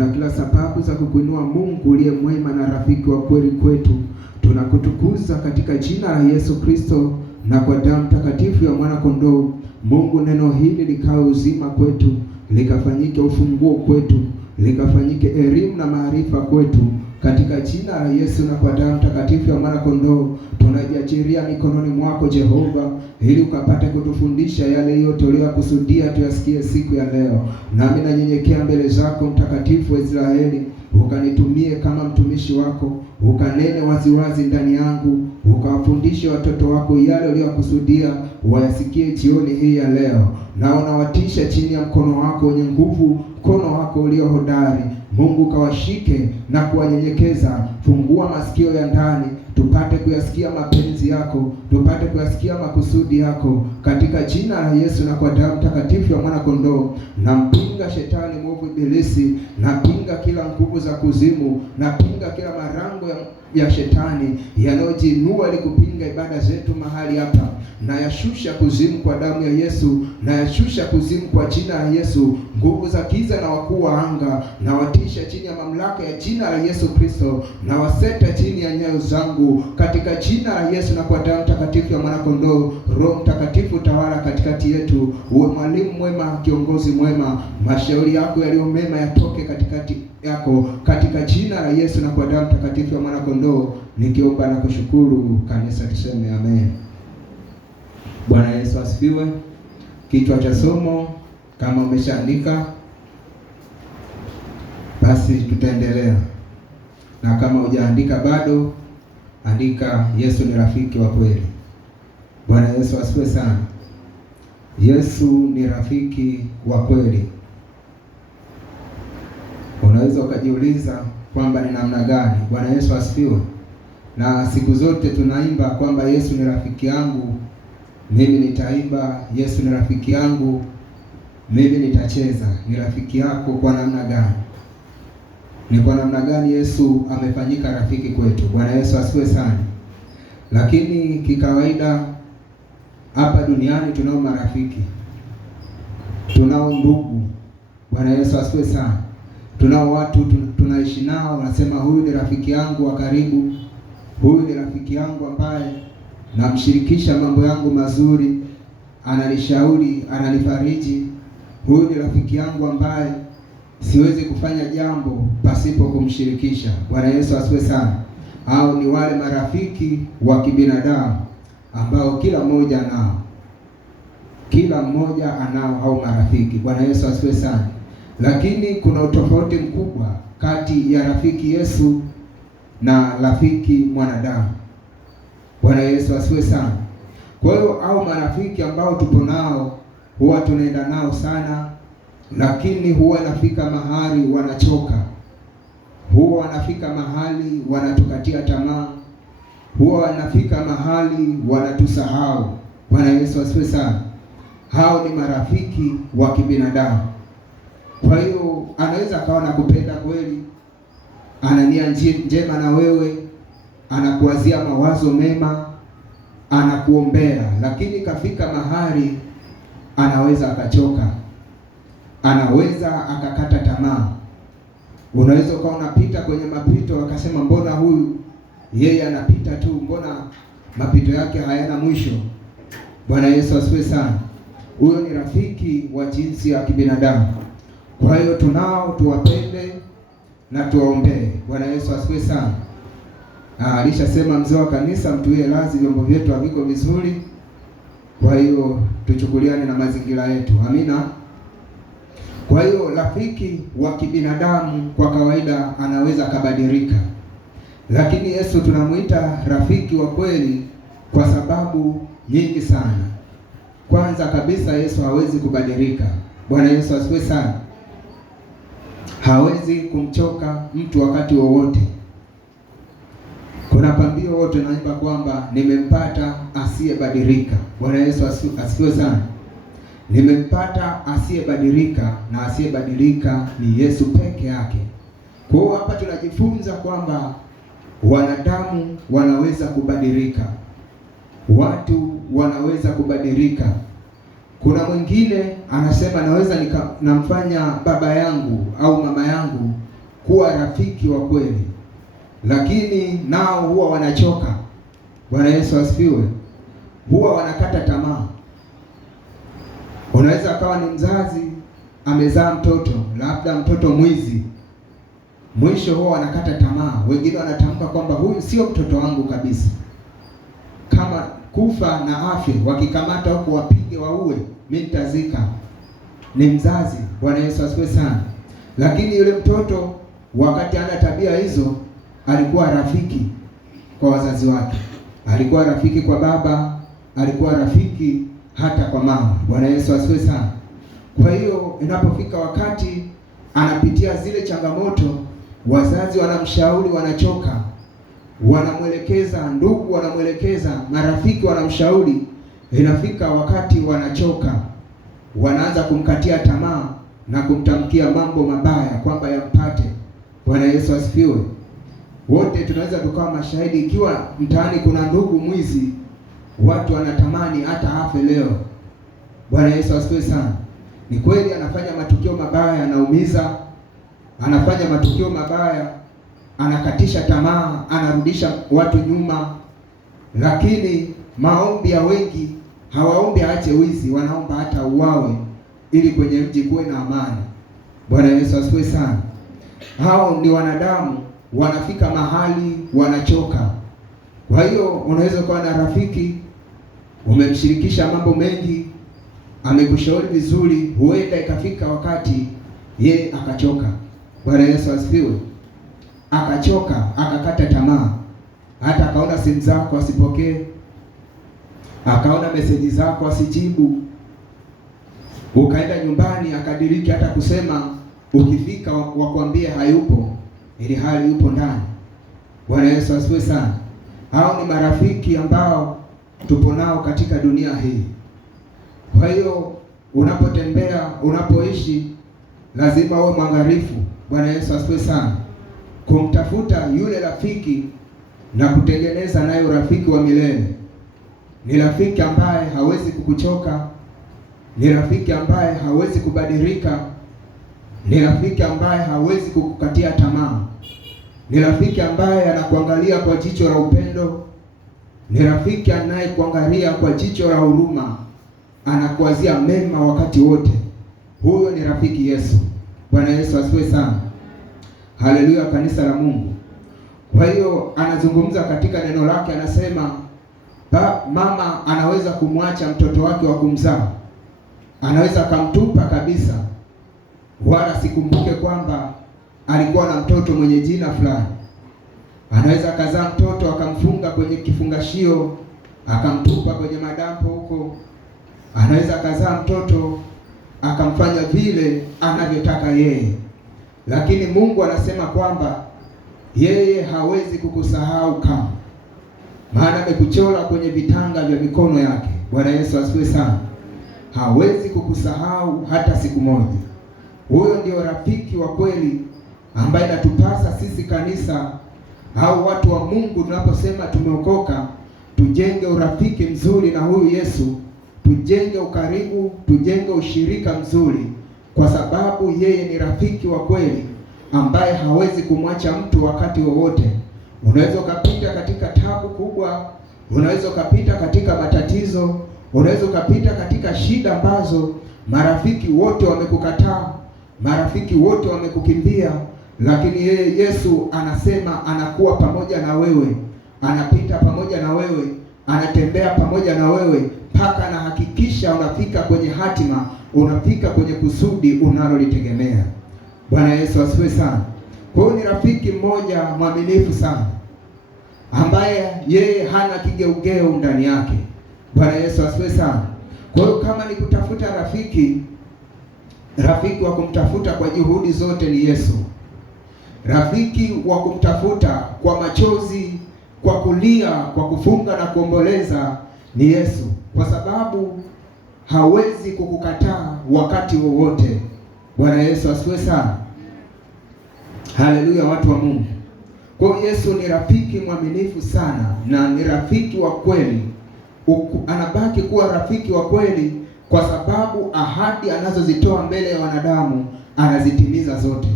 Tuna kila sababu za kukuinua Mungu uliye mwema na rafiki wa kweli kwetu. Tunakutukuza katika jina la Yesu Kristo na kwa damu takatifu ya mwana kondoo. Mungu, neno hili likawe uzima kwetu, likafanyike ufunguo kwetu, likafanyike elimu na maarifa kwetu, katika jina la Yesu na kwa damu takatifu ya mwana kondoo. Tunajiachilia mikononi mwako Jehova, ili ukapate kutufundisha yale yote uliyokusudia tuyasikie siku ya leo. Nami nanyenyekea mbele zako Mtakatifu wa Israeli, ukanitumie kama mtumishi wako, ukanene waziwazi ndani yangu, ukawafundishe watoto wako yale uliyokusudia wayasikie jioni hii ya leo. Na unawatisha chini ya mkono wako wenye nguvu, mkono wako ulio hodari. Mungu, kawashike na kuwanyenyekeza. Fungua masikio ya ndani tupate kuyasikia mapenzi yako, tupate kuyasikia makusudi yako, katika jina la Yesu na kwa damu takatifu ya mwana kondoo. Nampinga shetani mwovu ibilisi, napinga kila nguvu za kuzimu, napinga kila marango ya shetani yanayojinua ili kupinga ibada zetu mahali hapa. Na yashusha kuzimu kwa damu ya Yesu, na yashusha kuzimu kwa jina la Yesu. Nguvu za giza na wakuu wa anga na watisha chini ya mamlaka ya jina la Yesu Kristo, na waseta chini ya nyayo zangu katika jina la Yesu na kwa damu takatifu ya mwana kondoo. Roho Mtakatifu tawala katikati yetu, uwe mwalimu mwema, kiongozi mwema. Mashauri yako yaliyo mema yatoke katikati yako, katika jina la Yesu na kwa damu takatifu ya mwana kondoo. Nikiomba na kushukuru, kanisa tuseme amen. Bwana Yesu asifiwe. Kichwa cha somo kama umeshaandika basi tutaendelea, na kama hujaandika bado andika, Yesu ni rafiki wa kweli. Bwana Yesu asifiwe sana. Yesu ni rafiki wa kweli. Unaweza ukajiuliza kwamba ni namna gani? Bwana Yesu asifiwe. Na siku zote tunaimba kwamba Yesu ni rafiki yangu. Mimi nitaimba Yesu ni rafiki yangu. Mimi nitacheza. Ni rafiki yako kwa namna gani? Ni kwa namna gani Yesu amefanyika rafiki kwetu? Bwana Yesu asifiwe sana. Lakini kikawaida hapa duniani tunao marafiki, tunao ndugu. Bwana Yesu asifiwe sana. Tunao watu tunaishi nao, wanasema huyu ni rafiki yangu wa karibu, huyu ni rafiki yangu ambaye namshirikisha mambo yangu mazuri, ananishauri, ananifariji. Huyu ni rafiki yangu ambaye siwezi kufanya jambo pasipo kumshirikisha. Bwana Yesu asifiwe sana. Hao ni wale marafiki wa kibinadamu ambao kila mmoja anao. Kila mmoja anao hao marafiki. Bwana Yesu asifiwe sana. Lakini kuna utofauti mkubwa kati ya rafiki Yesu na rafiki mwanadamu. Bwana Yesu asifiwe sana. Kwa hiyo hao marafiki ambao tupo nao huwa tunaenda nao sana, lakini huwa nafika mahali wanachoka. Huwa wanafika mahali wanatukatia tamaa. Huwa wanafika mahali wanatusahau. Bwana Yesu asifiwe sana. Hao ni marafiki wa kibinadamu. Kwa hiyo anaweza akawa nakupenda kweli, ana nia njema na wewe, anakuwazia mawazo mema, anakuombea, lakini kafika mahali anaweza akachoka, anaweza akakata tamaa. Unaweza ukawa unapita kwenye mapito akasema, mbona huyu yeye anapita tu, mbona mapito yake hayana mwisho? Bwana Yesu asifiwe sana. Huyo ni rafiki wa jinsi ya kibinadamu. Kwa hiyo tunao, tuwapende na tuwaombee. Bwana Yesu asifiwe sana. Alishasema mzee wa kanisa, mtuie lazi vyombo vyetu haviko vizuri. Kwa hiyo tuchukuliane na mazingira yetu. Amina. Kwa hiyo rafiki wa kibinadamu kwa kawaida anaweza kabadilika, lakini Yesu tunamuita rafiki wa kweli kwa sababu nyingi sana. Kwanza kabisa, Yesu hawezi kubadilika. Bwana Yesu asifiwe sana. Hawezi kumchoka mtu wakati wowote. Kuna pambio wote naimba kwamba nimempata asiyebadilika. Bwana Yesu asifiwe sana. Nimempata asiyebadilika, na asiyebadilika ni Yesu peke yake. Kwa hiyo hapa tunajifunza kwamba wanadamu wanaweza kubadilika. Watu wanaweza kubadilika. Kuna mwingine anasema naweza namfanya baba yangu au mama yangu kuwa rafiki wa kweli, lakini nao huwa wanachoka. Bwana Yesu asifiwe. Huwa wanakata tamaa. Unaweza akawa ni mzazi amezaa mtoto, labda mtoto mwizi, mwisho huwa wanakata tamaa. Wengine wanatamka kwamba huyu sio mtoto wangu kabisa, kama kufa na afya, wakikamata huko wapige waue, mimi nitazika. Ni mzazi. Bwana Yesu asifiwe sana. Lakini yule mtoto wakati ana tabia hizo, alikuwa rafiki kwa wazazi wake, alikuwa rafiki kwa baba, alikuwa rafiki hata kwa mama. Bwana Yesu asifiwe sana. Kwa hiyo inapofika wakati anapitia zile changamoto, wazazi wanamshauri, wanachoka, wanamwelekeza, ndugu wanamwelekeza, marafiki wanamshauri, inafika wakati wanachoka, wanaanza kumkatia tamaa na kumtamkia mambo mabaya kwamba yampate. Bwana Yesu asifiwe. Wote tunaweza tukawa mashahidi, ikiwa mtaani kuna ndugu mwizi, watu wanatamani hata afe leo. Bwana Yesu asifiwe sana. Ni kweli anafanya matukio mabaya, anaumiza, anafanya matukio mabaya, anakatisha tamaa, anarudisha watu nyuma, lakini maombi ya wengi hawaombi aache wizi, wanaomba hata uwawe ili kwenye mji kuwe na amani. Bwana Yesu asifiwe sana. Hao ni wanadamu, wanafika mahali wanachoka. Kwa hiyo unaweza kuwa na rafiki, umemshirikisha mambo mengi, amekushauri vizuri, huenda ikafika wakati yeye akachoka. Bwana Yesu asifiwe. Akachoka, akakata tamaa, hata akaona simu zako asipokee, akaona meseji zako asijibu, ukaenda nyumbani akadiriki hata kusema ukifika wakwambie hayupo, ili hali yupo ndani. Bwana Yesu asifiwe sana. Hao ni marafiki ambao tupo nao katika dunia hii. Kwa hiyo unapotembea, unapoishi, lazima uwe mwangalifu. Bwana Yesu asifiwe sana, kumtafuta yule rafiki na kutengeneza naye urafiki wa milele. Ni rafiki ambaye hawezi kukuchoka, ni rafiki ambaye hawezi kubadilika, ni rafiki ambaye hawezi kukukatia tamaa, ni rafiki ambaye anakuangalia kwa jicho la upendo, ni rafiki anayekuangalia kwa jicho la huruma, anakuwazia mema wakati wote. Huyo ni rafiki Yesu. Bwana Yesu asifiwe sana. Haleluya, kanisa la Mungu. Kwa hiyo anazungumza katika neno lake, anasema mama anaweza kumwacha mtoto wake wa kumzaa, anaweza akamtupa kabisa, wala sikumbuke kwamba alikuwa na mtoto mwenye jina fulani. Anaweza akazaa mtoto akamfunga kwenye kifungashio akamtupa kwenye madampo huko. Anaweza akazaa mtoto akamfanya vile anavyotaka yeye, lakini Mungu anasema kwamba yeye hawezi kukusahau kama, maana amekuchora kwenye vitanga vya mikono yake. Bwana Yesu asifiwe sana. Hawezi kukusahau hata siku moja. Huyo ndio rafiki wa kweli ambaye natupasa sisi kanisa au watu wa Mungu, tunaposema tumeokoka, tujenge urafiki mzuri na huyu Yesu, tujenge ukaribu, tujenge ushirika mzuri, kwa sababu yeye ni rafiki wa kweli ambaye hawezi kumwacha mtu wakati wowote. Unaweza ukapita katika tabu kubwa, unaweza ukapita katika matatizo, unaweza ukapita katika shida ambazo marafiki wote wamekukataa, marafiki wote wamekukimbia, lakini yeye Yesu anasema anakuwa pamoja na wewe, anapita pamoja na wewe, anatembea pamoja na wewe, mpaka anahakikisha unafika kwenye hatima, unafika kwenye kusudi unalolitegemea. Bwana Yesu asifiwe sana. Kwa hiyo ni rafiki mmoja mwaminifu sana, ambaye yeye hana kigeugeu ndani yake. Bwana Yesu asifiwe sana. Kwa hiyo kama ni kutafuta rafiki, rafiki wa kumtafuta kwa juhudi zote ni Yesu. Rafiki wa kumtafuta kwa machozi, kwa kulia, kwa kufunga na kuomboleza ni Yesu, kwa sababu hawezi kukukataa wakati wowote. Bwana Yesu asifiwe sana. Haleluya, watu wa Mungu. Kwa hiyo Yesu ni rafiki mwaminifu sana na ni rafiki wa kweli. Anabaki kuwa rafiki wa kweli kwa sababu ahadi anazozitoa mbele ya wanadamu anazitimiza zote.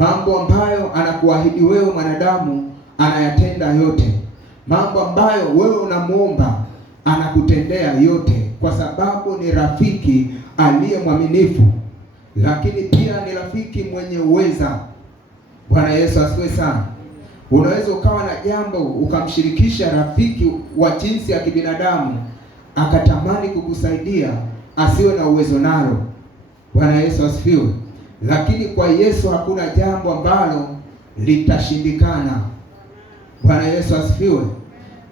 mambo ambayo anakuahidi wewe mwanadamu anayatenda yote, mambo ambayo wewe unamuomba anakutendea yote, kwa sababu ni rafiki aliye mwaminifu, lakini pia ni rafiki mwenye uweza. Bwana Yesu asifiwe sana. Unaweza ukawa na jambo ukamshirikisha rafiki wa jinsi ya kibinadamu, akatamani kukusaidia, asiwe na uwezo nalo. Bwana Yesu asifiwe. Lakini kwa Yesu hakuna jambo ambalo litashindikana. Bwana Yesu asifiwe.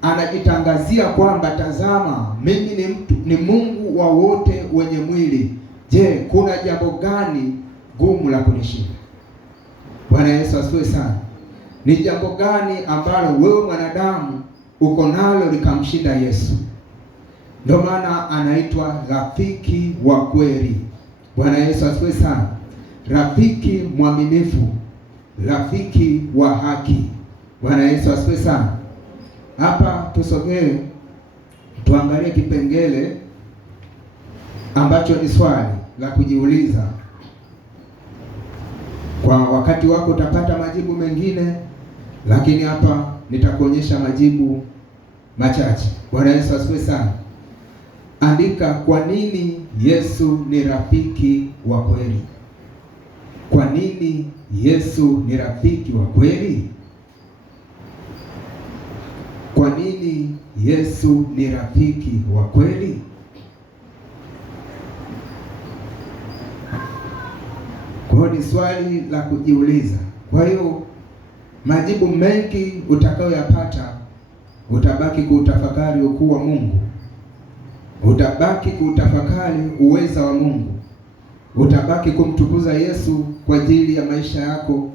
Anajitangazia kwamba tazama, mimi ni Mungu wa wote wenye mwili. Je, kuna jambo gani gumu la kunishinda? Bwana Yesu asifiwe sana. Ni jambo gani ambalo wewe mwanadamu uko nalo likamshinda Yesu? Ndio maana anaitwa rafiki wa kweli. Bwana Yesu asifiwe sana. Rafiki mwaminifu, rafiki wa haki. Bwana Yesu asifiwe sana. Hapa tusogee tuangalie kipengele ambacho ni swali la kujiuliza. Kwa wakati wako utapata majibu mengine, lakini hapa nitakuonyesha majibu machache. Bwana Yesu asifiwe sana. Andika, kwa nini Yesu ni rafiki wa kweli? Kwa nini Yesu ni rafiki wa kweli? Kwa nini Yesu ni rafiki wa kweli? Kwa hiyo ni swali la kujiuliza. Kwa hiyo majibu mengi utakayoyapata, utabaki kuutafakari ukuu wa Mungu, utabaki kuutafakari uweza wa Mungu, utabaki kumtukuza Yesu kwa ajili ya maisha yako,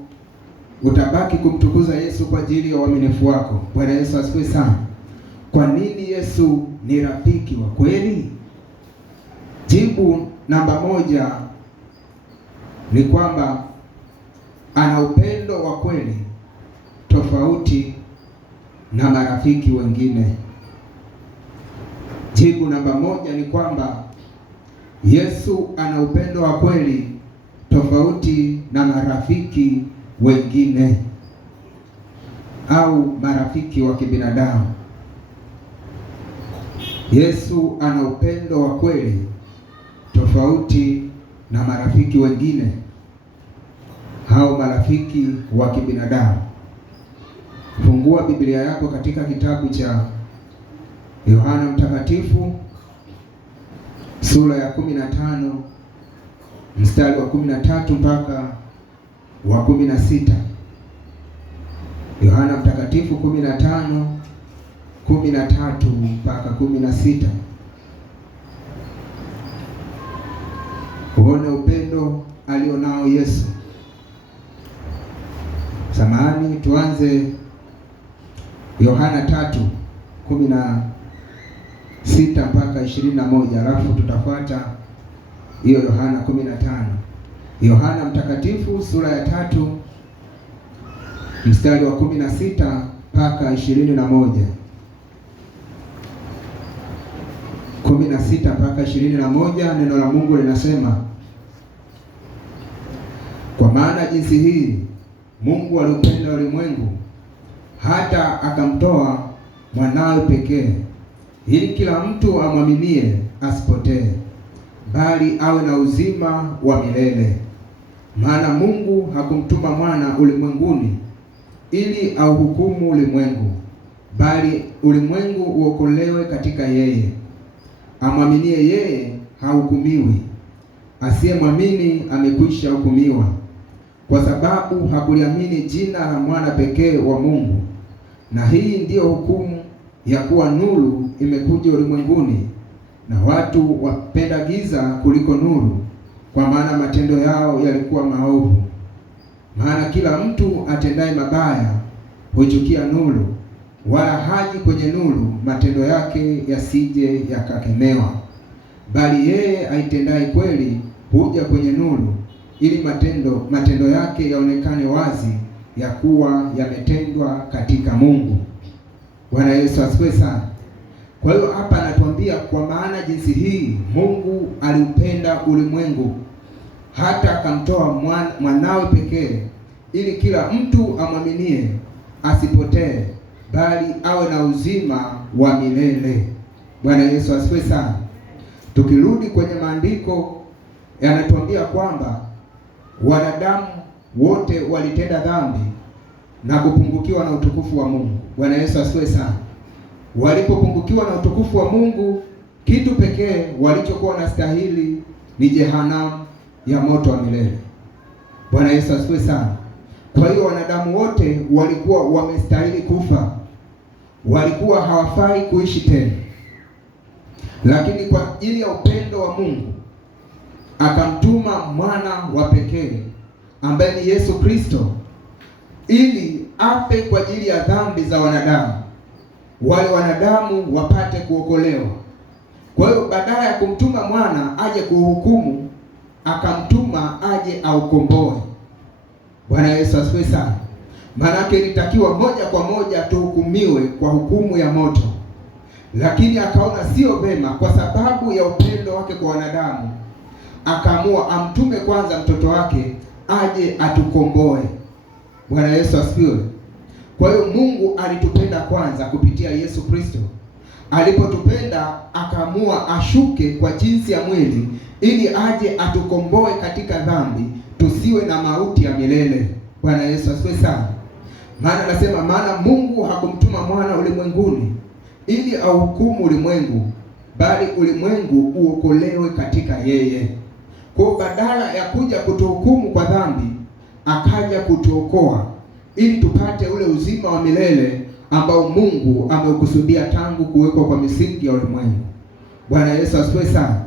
utabaki kumtukuza Yesu kwa ajili ya uaminifu wako. Bwana Yesu asifiwe sana. Kwa nini Yesu ni rafiki wa kweli? Jibu namba moja ni kwamba ana upendo wa kweli tofauti na marafiki wengine. Jibu namba moja ni kwamba Yesu ana upendo wa kweli tofauti na marafiki wengine au marafiki wa kibinadamu. Yesu ana upendo wa kweli tofauti na marafiki wengine au marafiki wa kibinadamu. Fungua Biblia yako katika kitabu cha Yohana Mtakatifu sura ya 15 mstari wa 13 mpaka wa 16. Yohana Mtakatifu 15:13 mpaka 16. Uone upendo alionao Yesu. Samahani, tuanze Yohana 3:16 mpaka 21, alafu tutafuata hiyo Yohana 15. Yohana Mtakatifu sura ya 3 mstari wa 16 mpaka 21. 16 mpaka 21, neno la Mungu linasema, kwa maana jinsi hii Mungu aliupenda ulimwengu hata akamtoa mwanawe pekee, ili kila mtu amwaminie asipotee, bali awe na uzima wa milele. Maana Mungu hakumtuma mwana ulimwenguni ili auhukumu ulimwengu, bali ulimwengu uokolewe katika yeye. Amwaminie yeye hahukumiwi, asiyemwamini amekwisha hukumiwa, kwa sababu hakuliamini jina la mwana pekee wa Mungu. Na hii ndiyo hukumu ya kuwa nuru imekuja ulimwenguni, na watu wapenda giza kuliko nuru, kwa maana matendo yao yalikuwa maovu. Maana kila mtu atendaye mabaya huchukia nuru, wala haji kwenye nuru, matendo yake yasije yakakemewa. Bali yeye aitendaye kweli huja kwenye nuru, ili matendo yake yaonekane wazi, ya kuwa yametendwa katika Mungu. Bwana Yesu asifiwe sana. Kwa hiyo hapa anatuambia, kwa maana jinsi hii Mungu aliupenda ulimwengu hata akamtoa mwanawe pekee, ili kila mtu amwaminie asipotee, bali awe na uzima wa milele. Bwana Yesu asifiwe sana. Tukirudi kwenye maandiko, yanatuambia kwamba wanadamu wote walitenda dhambi na kupungukiwa na utukufu wa Mungu. Bwana Yesu asifiwe sana. Walipopungukiwa na utukufu wa Mungu, kitu pekee walichokuwa wanastahili ni jehanamu ya moto wa milele. Bwana Yesu asifiwe sana. Kwa hiyo wanadamu wote walikuwa wamestahili kufa, walikuwa hawafai kuishi tena. Lakini kwa ajili ya upendo wa Mungu akamtuma mwana wa pekee ambaye ni Yesu Kristo, ili afe kwa ajili ya dhambi za wanadamu, wale wanadamu wapate kuokolewa. Kwa hiyo badala ya kumtuma mwana aje kuhukumu, akamtuma aje aukomboe. Bwana Yesu asifiwe sana. Maanake ilitakiwa moja kwa moja tuhukumiwe kwa hukumu ya moto, lakini akaona sio vema, kwa sababu ya upendo wake kwa wanadamu, akaamua amtume kwanza mtoto wake aje atukomboe. Bwana Yesu asifiwe. Kwa hiyo Mungu alitupenda kwanza kupitia Yesu Kristo. Alipotupenda akaamua ashuke kwa jinsi ya mwili ili aje atukomboe katika dhambi, tusiwe na mauti ya milele. Bwana Yesu asifiwe sana. Maana nasema, maana Mungu hakumtuma mwana ulimwenguni ili auhukumu ulimwengu, bali ulimwengu uokolewe katika yeye. Kwa badala ya kuja kutuhukumu kwa dhambi, akaja kutuokoa ili tupate ule uzima wa milele ambao Mungu ameukusudia tangu kuwekwa kwa misingi ya ulimwengu. Bwana Yesu asifiwe sana.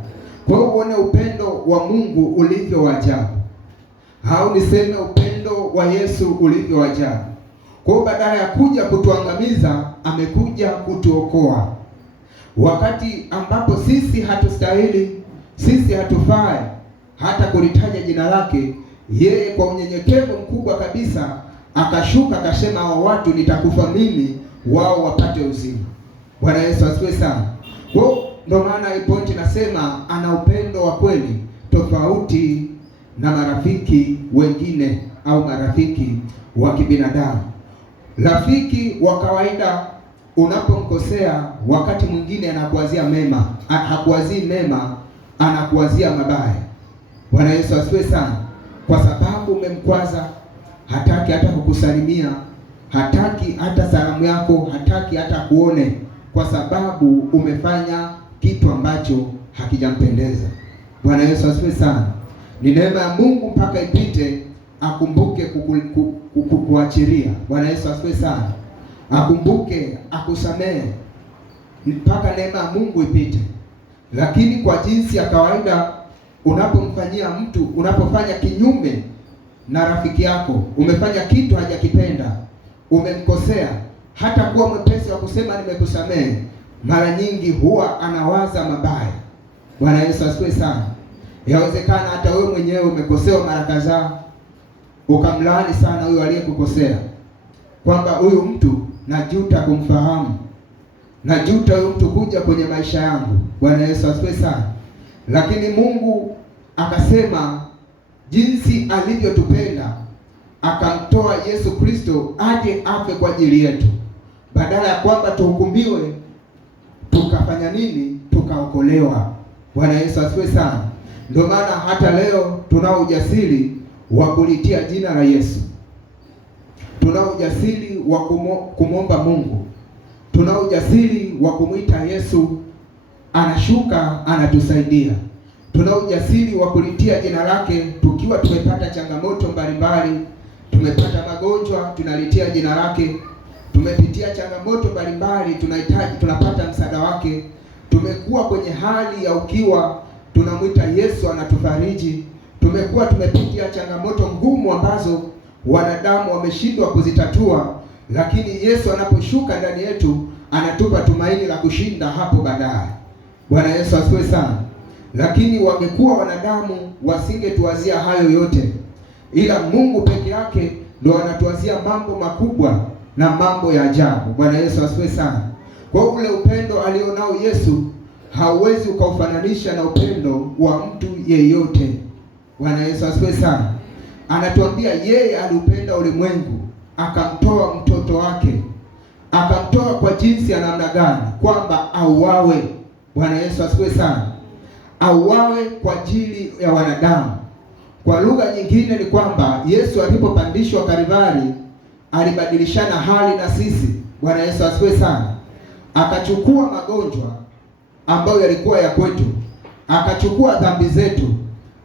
Kwa hiyo uone upendo wa Mungu ulivyo wa ajabu, au niseme upendo wa Yesu ulivyo wa ajabu. Kwa hiyo badala ya kuja kutuangamiza, amekuja kutuokoa. Wakati ambapo sisi hatustahili, sisi hatufai hata kulitaja jina lake, yeye kwa unyenyekevu mkubwa kabisa akashuka akasema, hao watu nitakufa mimi, wao wapate uzima. Bwana Yesu asifiwe sana. Kwa ndio maana hii point nasema ana upendo wa kweli, tofauti na marafiki wengine au marafiki wa kibinadamu. Rafiki wa kawaida unapomkosea, wakati mwingine anakuwazia mema, hakuwazii mema, anakuwazia mabaya. Bwana Yesu asifiwe sana. Kwa sababu umemkwaza, hataki hata kukusalimia, hataki hata salamu yako, hataki hata kuone, kwa sababu umefanya kitu ambacho hakijampendeza. Bwana Yesu asifiwe sana. Ni neema ya Mungu mpaka ipite akumbuke kukuachilia. Bwana Yesu asifiwe sana. Akumbuke akusamehe mpaka neema ya Mungu ipite. Lakini kwa jinsi ya kawaida, unapomfanyia mtu, unapofanya kinyume na rafiki yako, umefanya kitu hajakipenda, umemkosea, hata kuwa mwepesi wa kusema nimekusamehe, mara nyingi huwa anawaza mabaya. Bwana Yesu asifiwe sana. Yawezekana hata wewe mwenyewe umekosewa mara kadhaa, ukamlaani sana huyo aliyekukosea, kwamba huyu mtu najuta kumfahamu, najuta huyu mtu kuja kwenye maisha yangu. Bwana Yesu asifiwe sana. Lakini Mungu akasema jinsi alivyotupenda akamtoa Yesu Kristo aje afe kwa ajili yetu, badala ya kwamba tuhukumiwe, tukafanya nini? Tukaokolewa. Bwana Yesu asifiwe sana. Ndio maana hata leo tunao ujasiri wa kulitia jina la Yesu, tunao ujasiri wa kumwomba Mungu, tunao ujasiri wa kumwita Yesu, anashuka anatusaidia. Tunao ujasiri wa kulitia jina lake tukiwa tumepata changamoto mbalimbali, tumepata magonjwa, tunalitia jina lake. Tumepitia changamoto mbalimbali, tunapata msaada wake. Tumekuwa kwenye hali ya ukiwa, tunamwita Yesu, anatufariji. Tumepitia changamoto ngumu ambazo wanadamu wameshindwa kuzitatua, lakini Yesu anaposhuka ndani yetu anatupa tumaini la kushinda hapo baadaye. Bwana Yesu asifiwe sana. Lakini wangekuwa wanadamu wasingetuwazia hayo yote, ila Mungu peke yake ndo anatuwazia mambo makubwa na mambo ya ajabu. Bwana Yesu asifiwe sana. Kwa ule upendo alionao Yesu hauwezi ukaufananisha na upendo wa mtu yeyote. Bwana Yesu asifiwe sana. anatuambia yeye aliupenda ulimwengu akamtoa mtoto wake. Akamtoa kwa jinsi ya namna gani? Kwamba auawe. Bwana Yesu asifiwe sana. Auawe kwa ajili ya wanadamu. Kwa lugha nyingine ni kwamba Yesu alipopandishwa Kalvari alibadilishana hali na sisi. Bwana Yesu asifiwe sana. Akachukua magonjwa ambayo yalikuwa ya kwetu, akachukua dhambi zetu,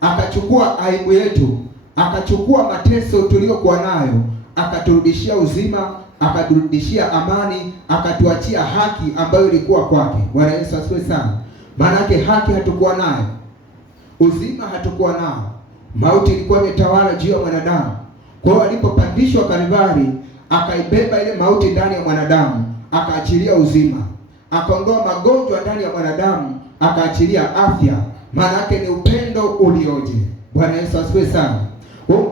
akachukua aibu yetu, akachukua mateso tuliyokuwa nayo, akaturudishia uzima, akaturudishia amani, akatuachia haki ambayo ilikuwa kwake. Bwana Yesu asifiwe sana. Maana yake haki hatukuwa nayo, uzima hatukuwa nao, mauti ilikuwa imetawala juu ya mwanadamu. Kwa hiyo alipopandishwa Kalvari, akaibeba ile mauti ndani ya mwanadamu, akaachilia uzima, akaondoa magonjwa ndani ya mwanadamu, akaachilia afya. Maana yake ni upendo ulioje! Bwana Yesu asifiwe sana.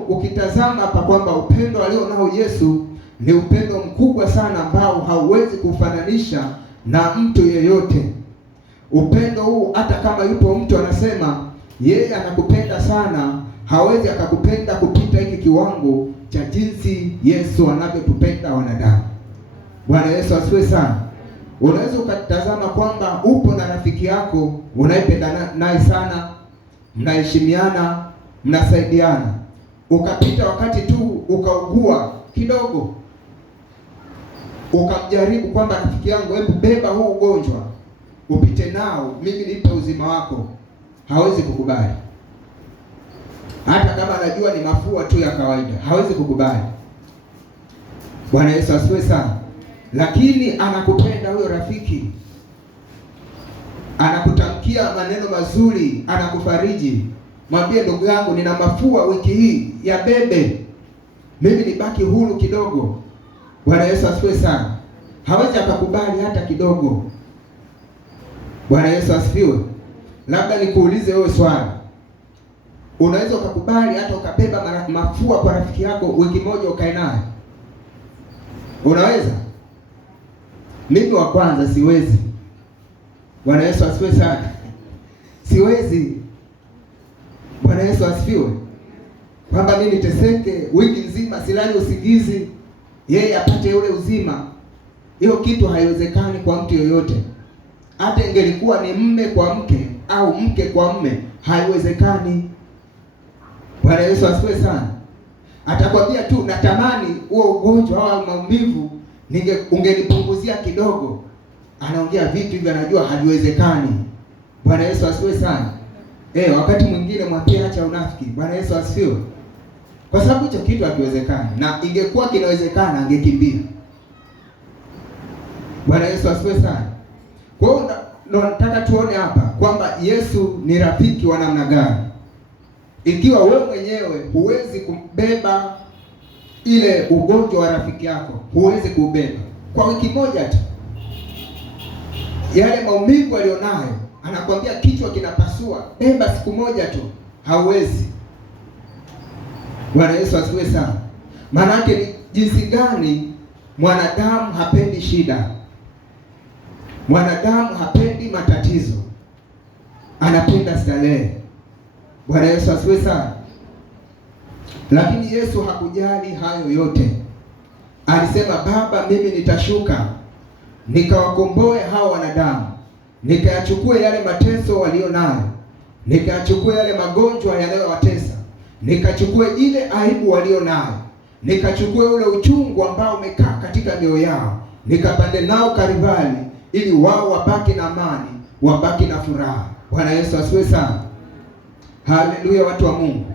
Ukitazama hapa kwamba upendo alionao Yesu ni upendo mkubwa sana ambao hauwezi kufananisha na mtu yeyote. Upendo huu hata kama yupo mtu anasema yeye anakupenda sana, hawezi akakupenda kupita hiki kiwango cha jinsi Yesu anavyotupenda wanadamu. Bwana Yesu asifiwe sana. Unaweza ukatazama kwamba upo na rafiki yako unaipenda naye sana, mnaheshimiana, mnasaidiana, ukapita wakati tu ukaugua kidogo, ukamjaribu kwamba rafiki yangu, hebu beba huu ugonjwa upite nao, mimi nipe uzima wako. Hawezi kukubali. Hata kama anajua ni mafua tu ya kawaida, hawezi kukubali. Bwana Yesu asifiwe sana. Lakini anakupenda huyo rafiki, anakutamkia maneno mazuri, anakufariji. Mwambie, ndugu yangu, nina mafua wiki hii, ya bebe, mimi nibaki huru kidogo. Bwana Yesu asifiwe sana. Hawezi akakubali hata kidogo. Bwana Yesu asifiwe. Labda nikuulize wewe swali, unaweza ukakubali hata ukabeba mafua kwa rafiki yako wiki moja ukae naye? Unaweza? Mimi wa kwanza siwezi. Bwana Yesu asifiwe sana. Siwezi. Bwana Yesu asifiwe. Kwamba mimi niteseke wiki nzima silali usingizi, yeye apate ule uzima. Hiyo kitu haiwezekani kwa mtu yoyote. Hata ingelikuwa ni mme kwa mke au mke kwa mme, haiwezekani. Bwana Yesu asifiwe sana. Atakwambia tu natamani huo ugonjwa au maumivu ungenipunguzia kidogo. Anaongea vitu hivyo, anajua haviwezekani. Bwana Yesu asifiwe sana. Wakati mwingine mwambie acha unafiki. Bwana Yesu asifiwe. Kwa sababu hicho kitu hakiwezekani, na ingekuwa kinawezekana angekimbia. Bwana Yesu asifiwe sana. Kwa hiyo nataka tuone hapa kwamba Yesu ni rafiki wa namna gani. Ikiwa wewe mwenyewe huwezi kubeba ile ugonjwa wa rafiki yako, huwezi kubeba kwa wiki moja tu, yale maumivu alionayo, anakuambia kichwa kinapasua, beba siku moja tu, hauwezi. Bwana Yesu asifiwe sana. Maana yake ni jinsi gani mwanadamu hapendi shida, mwanadamu hapendi matatizo, anapenda starehe. Bwana Yesu asifiwe sana. Lakini Yesu hakujali hayo yote. Alisema, Baba, mimi nitashuka nikawakomboe hao wanadamu, nikayachukue yale mateso walio nayo, nikayachukue yale magonjwa yanayowatesa, nikachukue ile aibu walio nayo, nikachukue ule uchungu ambao umekaa katika mioyo yao, nikapande nao Kalvari ili wao wabaki na amani, wabaki na furaha. Bwana Yesu asifiwe sana. Haleluya, watu wa Mungu.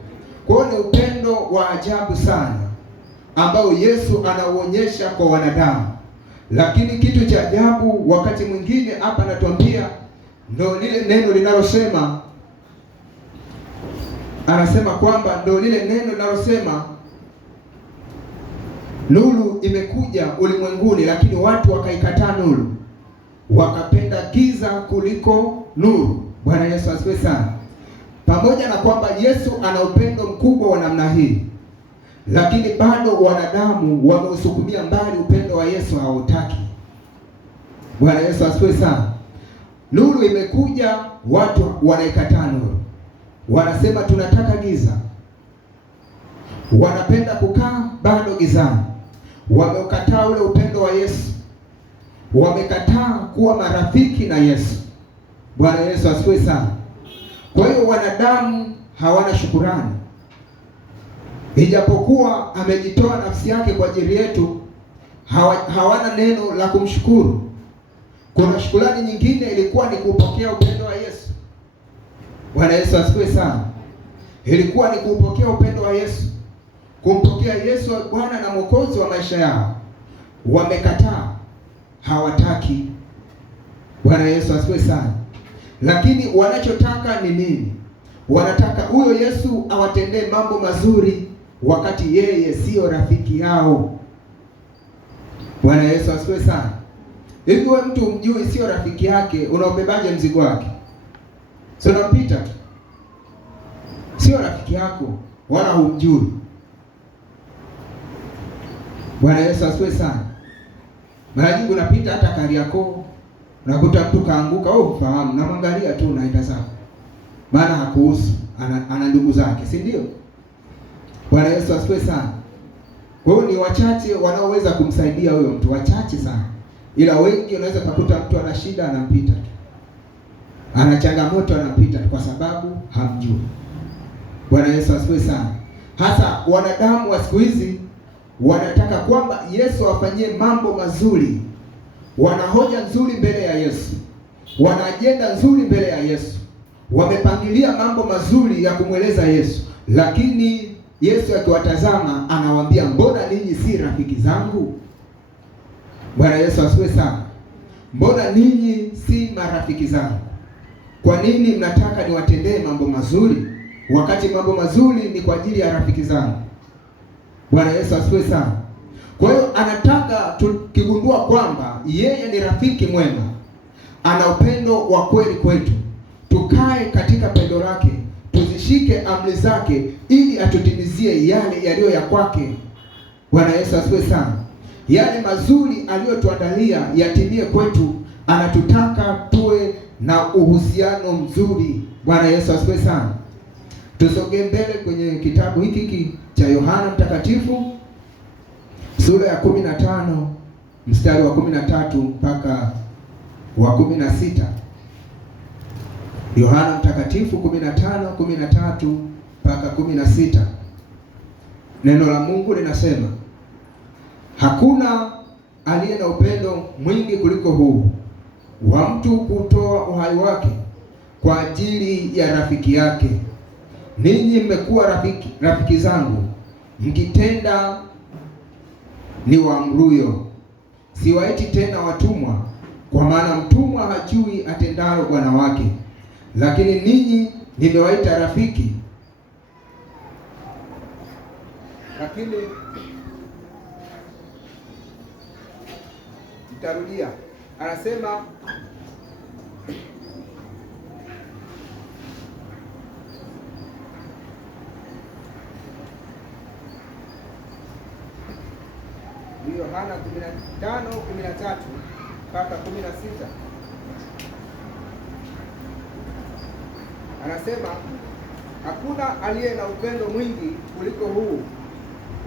Kwa hiyo ni upendo wa ajabu sana ambao Yesu anauonyesha kwa wanadamu. Lakini kitu cha ajabu, wakati mwingine hapa anatuambia ndio lile neno linalosema, anasema kwamba ndio lile neno linalosema nuru imekuja ulimwenguni, lakini watu wakaikataa nuru, wakapenda giza kuliko nuru. Bwana Yesu asifiwe sana. Pamoja na kwamba Yesu ana upendo mkubwa wa namna hii, lakini bado wanadamu wameusukumia mbali upendo wa Yesu, hautaki. Bwana Yesu asifiwe sana. Nuru imekuja, watu wanaikataa nuru, wanasema tunataka giza. wanapenda kukaa bado gizani, wameukataa ule upendo wa Yesu, wamekataa kuwa marafiki na Yesu. Bwana Yesu asifiwe sana. Kwa hiyo wanadamu hawana shukurani, ijapokuwa amejitoa nafsi yake kwa ajili yetu, hawana neno la kumshukuru. Kuna shukrani nyingine ilikuwa ni kupokea upendo wa Yesu. Bwana Yesu asifiwe sana. Ilikuwa ni kupokea upendo wa Yesu, kumpokea Yesu wa Bwana na Mwokozi wa maisha yao. Wamekataa, hawataki. Bwana Yesu asifiwe sana. Lakini wanachotaka ni nini? Wanataka huyo Yesu awatendee mambo mazuri, wakati yeye sio rafiki yao. Bwana Yesu asifiwe sana. Hivi wewe mtu mjui sio rafiki yake, unaobebaje mzigo wake? Sio unampita tu. Sio rafiki yako wala humjui. Bwana Yesu asifiwe sana. Mara nyingi unapita hata Kariakoo, unakuta mtu kaanguka, wewe ufahamu, namwangalia tu unaenda zako. Maana hakuhusu, ana ndugu zake, si ndio? Bwana Yesu asifiwe sana. Kwa hiyo ni wachache wanaoweza kumsaidia huyo mtu, wachache sana. Ila wengi unaweza kukuta mtu ana shida anampita tu. Ana changamoto anampita kwa sababu hamjui. Bwana Yesu asifiwe sana. Hasa wanadamu wa siku hizi wanataka kwamba Yesu afanyie mambo mazuri. Wana hoja nzuri mbele ya Yesu, wana ajenda nzuri mbele ya Yesu, wamepangilia mambo mazuri ya kumweleza Yesu, lakini Yesu akiwatazama anawaambia, mbona ninyi si rafiki zangu? Bwana Yesu asifiwe sana. Mbona ninyi si marafiki zangu? Kwa nini mnataka niwatendee mambo mazuri wakati mambo mazuri ni kwa ajili ya rafiki zangu? Bwana Yesu asifiwe sana. Kwa hiyo anataka tukigundua kwamba yeye ni rafiki mwema, ana upendo wa kweli kwetu, tukae katika pendo lake, tuzishike amri zake ili atutimizie yale yaliyo ya kwake. Bwana Yesu asifiwe sana. Yale mazuri aliyotuandalia yatimie kwetu, anatutaka tuwe na uhusiano mzuri. Bwana Yesu asifiwe sana. Tusogee mbele kwenye kitabu hiki cha Yohana Mtakatifu sura ya 15 mstari wa 13 mpaka wa 16. Yohana Mtakatifu 15:13 mpaka 16. Neno la Mungu linasema, hakuna aliye na upendo mwingi kuliko huu wa mtu kutoa uhai wake kwa ajili ya rafiki yake. Ninyi mmekuwa rafiki zangu mkitenda niwaamruyo. Siwaiti tena watumwa, kwa maana mtumwa hajui atendalo bwana wake, lakini ninyi nimewaita rafiki. Lakini nitarudia, anasema Yohana 15:13 mpaka 16. Anasema, hakuna aliye na upendo mwingi kuliko huu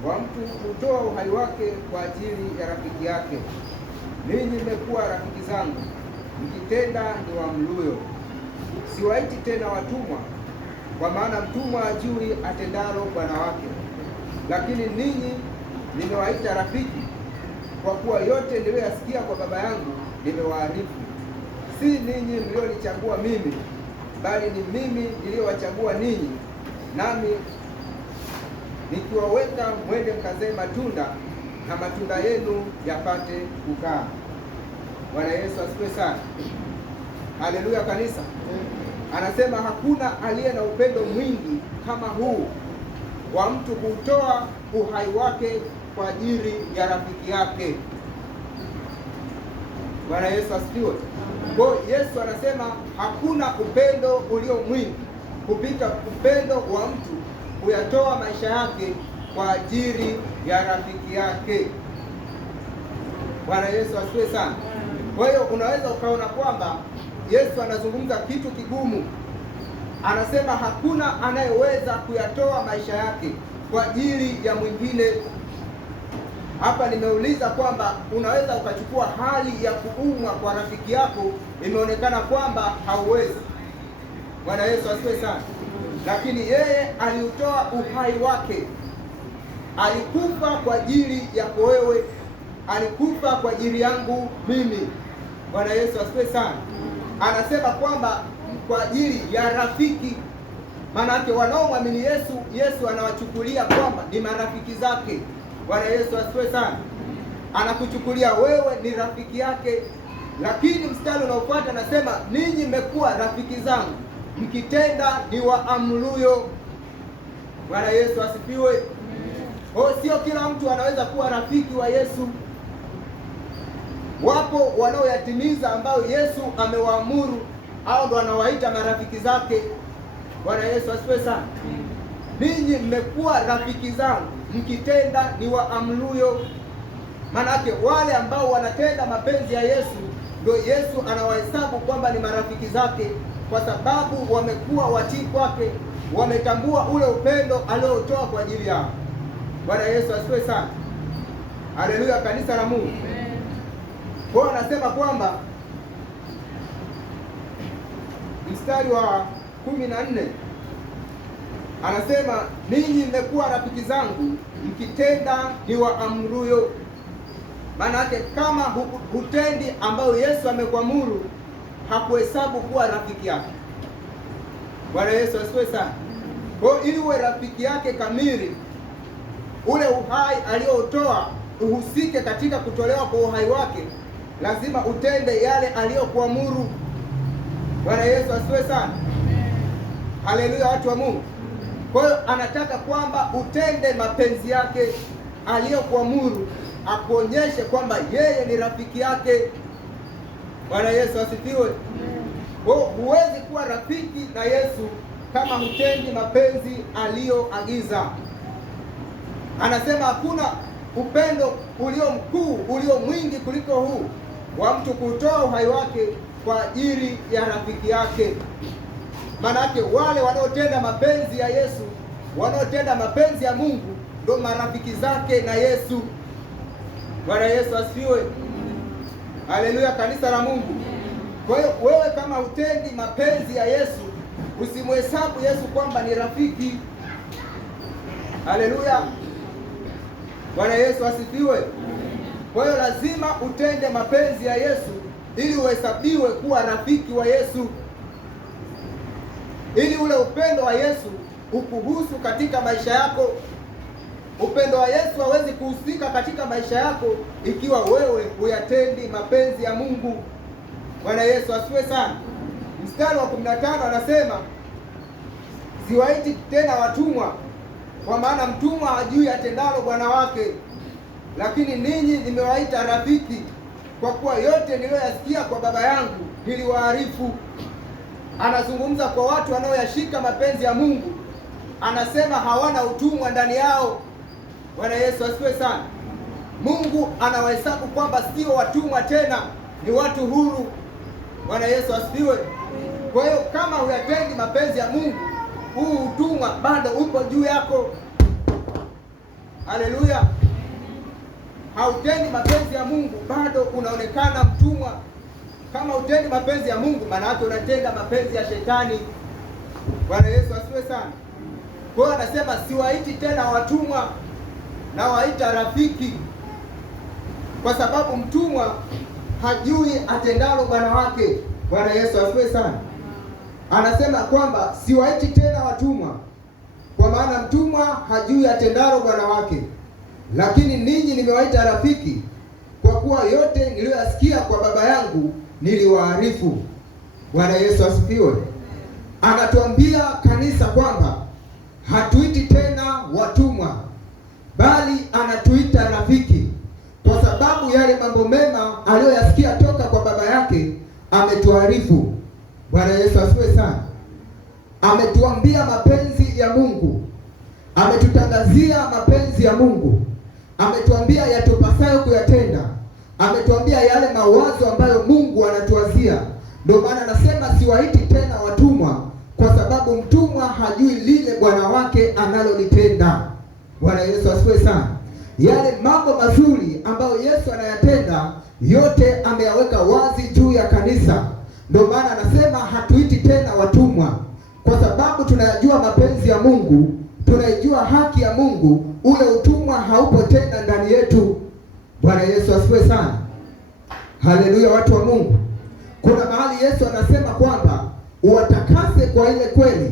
wa mtu kutoa uhai wake kwa ajili ya rafiki yake. Ninyi mmekuwa rafiki zangu mkitenda niwaamruyo. Siwaiti tena watumwa, kwa maana mtumwa hajui atendalo bwana wake, lakini ninyi nimewaita rafiki, kwa kuwa yote niliyoyasikia kwa Baba yangu nimewaarifu. Si ninyi mlionichagua mimi, bali ni mimi niliyowachagua ninyi, nami nikiwaweka mwende mkazae matunda, na matunda yenu yapate kukaa. Bwana Yesu asifiwe sana. Haleluya kanisa. Anasema hakuna aliye na upendo mwingi kama huu wa mtu kutoa uhai wake kwa ajili ya rafiki yake. Bwana Yesu asifiwe. Kwa Yesu anasema hakuna upendo ulio mwingi kupita upendo wa mtu kuyatoa maisha yake kwa ajili ya rafiki yake. Bwana Yesu asifiwe sana. Kwa hiyo unaweza ukaona kwamba Yesu anazungumza kitu kigumu. Anasema hakuna anayeweza kuyatoa maisha yake kwa ajili ya mwingine. Hapa nimeuliza kwamba unaweza ukachukua hali ya kuumwa kwa rafiki yako, imeonekana kwamba hauwezi. Bwana Yesu asifiwe sana. Lakini yeye aliutoa uhai wake, alikufa kwa ajili yako wewe, alikufa kwa ajili yangu mimi. Bwana Yesu asifiwe sana. Anasema kwamba kwa ajili ya rafiki. Maana yake wanaomwamini Yesu, Yesu anawachukulia kwamba ni marafiki zake. Bwana Yesu asifiwe sana. Anakuchukulia wewe ni rafiki yake. Lakini mstari unaofuata anasema, ninyi mmekuwa rafiki zangu mkitenda niwaamruyo. Bwana Yesu asifiwe. Sio kila mtu anaweza kuwa rafiki wa Yesu. Wapo wanaoyatimiza ambayo Yesu amewaamuru, au ndo anawaita marafiki zake. Bwana Yesu asifiwe sana. Ninyi mmekuwa rafiki zangu mkitenda niwaamruyo. Maana yake wale ambao wanatenda mapenzi ya Yesu ndio Yesu anawahesabu kwamba ni marafiki zake, kwa sababu wamekuwa watii kwake, wametambua ule upendo aliotoa kwa ajili yao. Bwana Yesu asifiwe sana. Haleluya, kanisa la Mungu. Kwa anasema kwamba mstari wa 14 anasema, ninyi mmekuwa rafiki zangu mkitenda niwaamruyo. Maana yake kama hutendi ambayo Yesu amekuamuru, hakuhesabu kuwa rafiki yake. Bwana Yesu asifiwe sana. Kwa ili uwe rafiki yake kamili, ule uhai aliotoa uhusike katika kutolewa kwa uhai wake, lazima utende yale aliyokuamuru. Bwana Yesu asifiwe sana. Haleluya, watu wa Mungu. Kwa hiyo anataka kwamba utende mapenzi yake aliyokuamuru, akuonyeshe kwamba yeye ni rafiki yake. Bwana Yesu asifiwe. Huwezi kuwa rafiki na Yesu kama hutendi mapenzi aliyoagiza. Anasema hakuna upendo ulio mkuu, ulio mwingi kuliko huu wa mtu kutoa uhai wake kwa ajili ya rafiki yake. Maana yake wale wanaotenda mapenzi ya Yesu, wanaotenda mapenzi ya Mungu, ndio marafiki zake na Yesu. Bwana Yesu asifiwe. Haleluya, kanisa la Mungu. Kwa hiyo wewe kama hutendi mapenzi ya Yesu, usimhesabu Yesu kwamba ni rafiki. Haleluya, Bwana Yesu asifiwe. Kwa hiyo lazima utende mapenzi ya Yesu ili uhesabiwe kuwa rafiki wa Yesu, ili ule upendo wa Yesu ukuhusu katika maisha yako. Upendo wa Yesu hawezi kuhusika katika maisha yako ikiwa wewe huyatendi mapenzi ya Mungu. Bwana Yesu asifiwe sana. Mstari wa 15 anasema, siwaiti tena watumwa, kwa maana mtumwa hajui atendalo bwana wake, lakini ninyi nimewaita rafiki, kwa kuwa yote niliyoyasikia kwa Baba yangu niliwaarifu. Anazungumza kwa watu wanaoyashika mapenzi ya Mungu. Anasema hawana utumwa ndani yao. Bwana Yesu asifiwe sana. Mungu anawahesabu kwamba sio watumwa tena, ni watu huru. Bwana Yesu asifiwe. Kwa hiyo kama huyatendi mapenzi ya Mungu, huu utumwa bado upo juu yako. Haleluya. Hautendi mapenzi ya Mungu, bado unaonekana mtumwa. Kama hutendi mapenzi ya Mungu, maana yake unatenda mapenzi ya shetani. Bwana Yesu asifiwe sana. Kwa hiyo anasema siwaiti tena watumwa, na waita rafiki, kwa sababu mtumwa hajui atendalo bwana wake. Bwana Yesu asifiwe sana. Anasema kwamba siwaiti tena watumwa, kwa maana mtumwa hajui atendalo bwana wake, lakini ninyi nimewaita rafiki, kwa kuwa yote niliyoyasikia kwa Baba yangu niliwaarifu. Bwana Yesu asifiwe. Anatuambia kanisa kwamba hatuiti tena watumwa, bali anatuita rafiki, kwa sababu yale mambo mema aliyoyasikia toka kwa Baba yake ametuarifu. Bwana Yesu asifiwe sana. Ametuambia mapenzi ya Mungu, ametutangazia mapenzi ya Mungu, ametuambia yatupasayo kuyatenda, ametuambia yale mawazo ambayo Mungu anatuwazia. Ndio maana anasema siwaiti tena watumwa, kwa sababu mtumwa hajui lile bwana wake analolitenda. Bwana Yesu asifiwe sana. Yale mambo mazuri ambayo Yesu anayatenda yote ameyaweka wazi juu ya kanisa. Ndio maana anasema hatuiti tena watumwa, kwa sababu tunayajua mapenzi ya Mungu, tunaijua haki ya Mungu. Ule utumwa haupo tena ndani yetu. Bwana Yesu asifiwe sana. Haleluya, watu wa Mungu. Kuna mahali Yesu anasema kwamba uwatakase kwa ile kweli,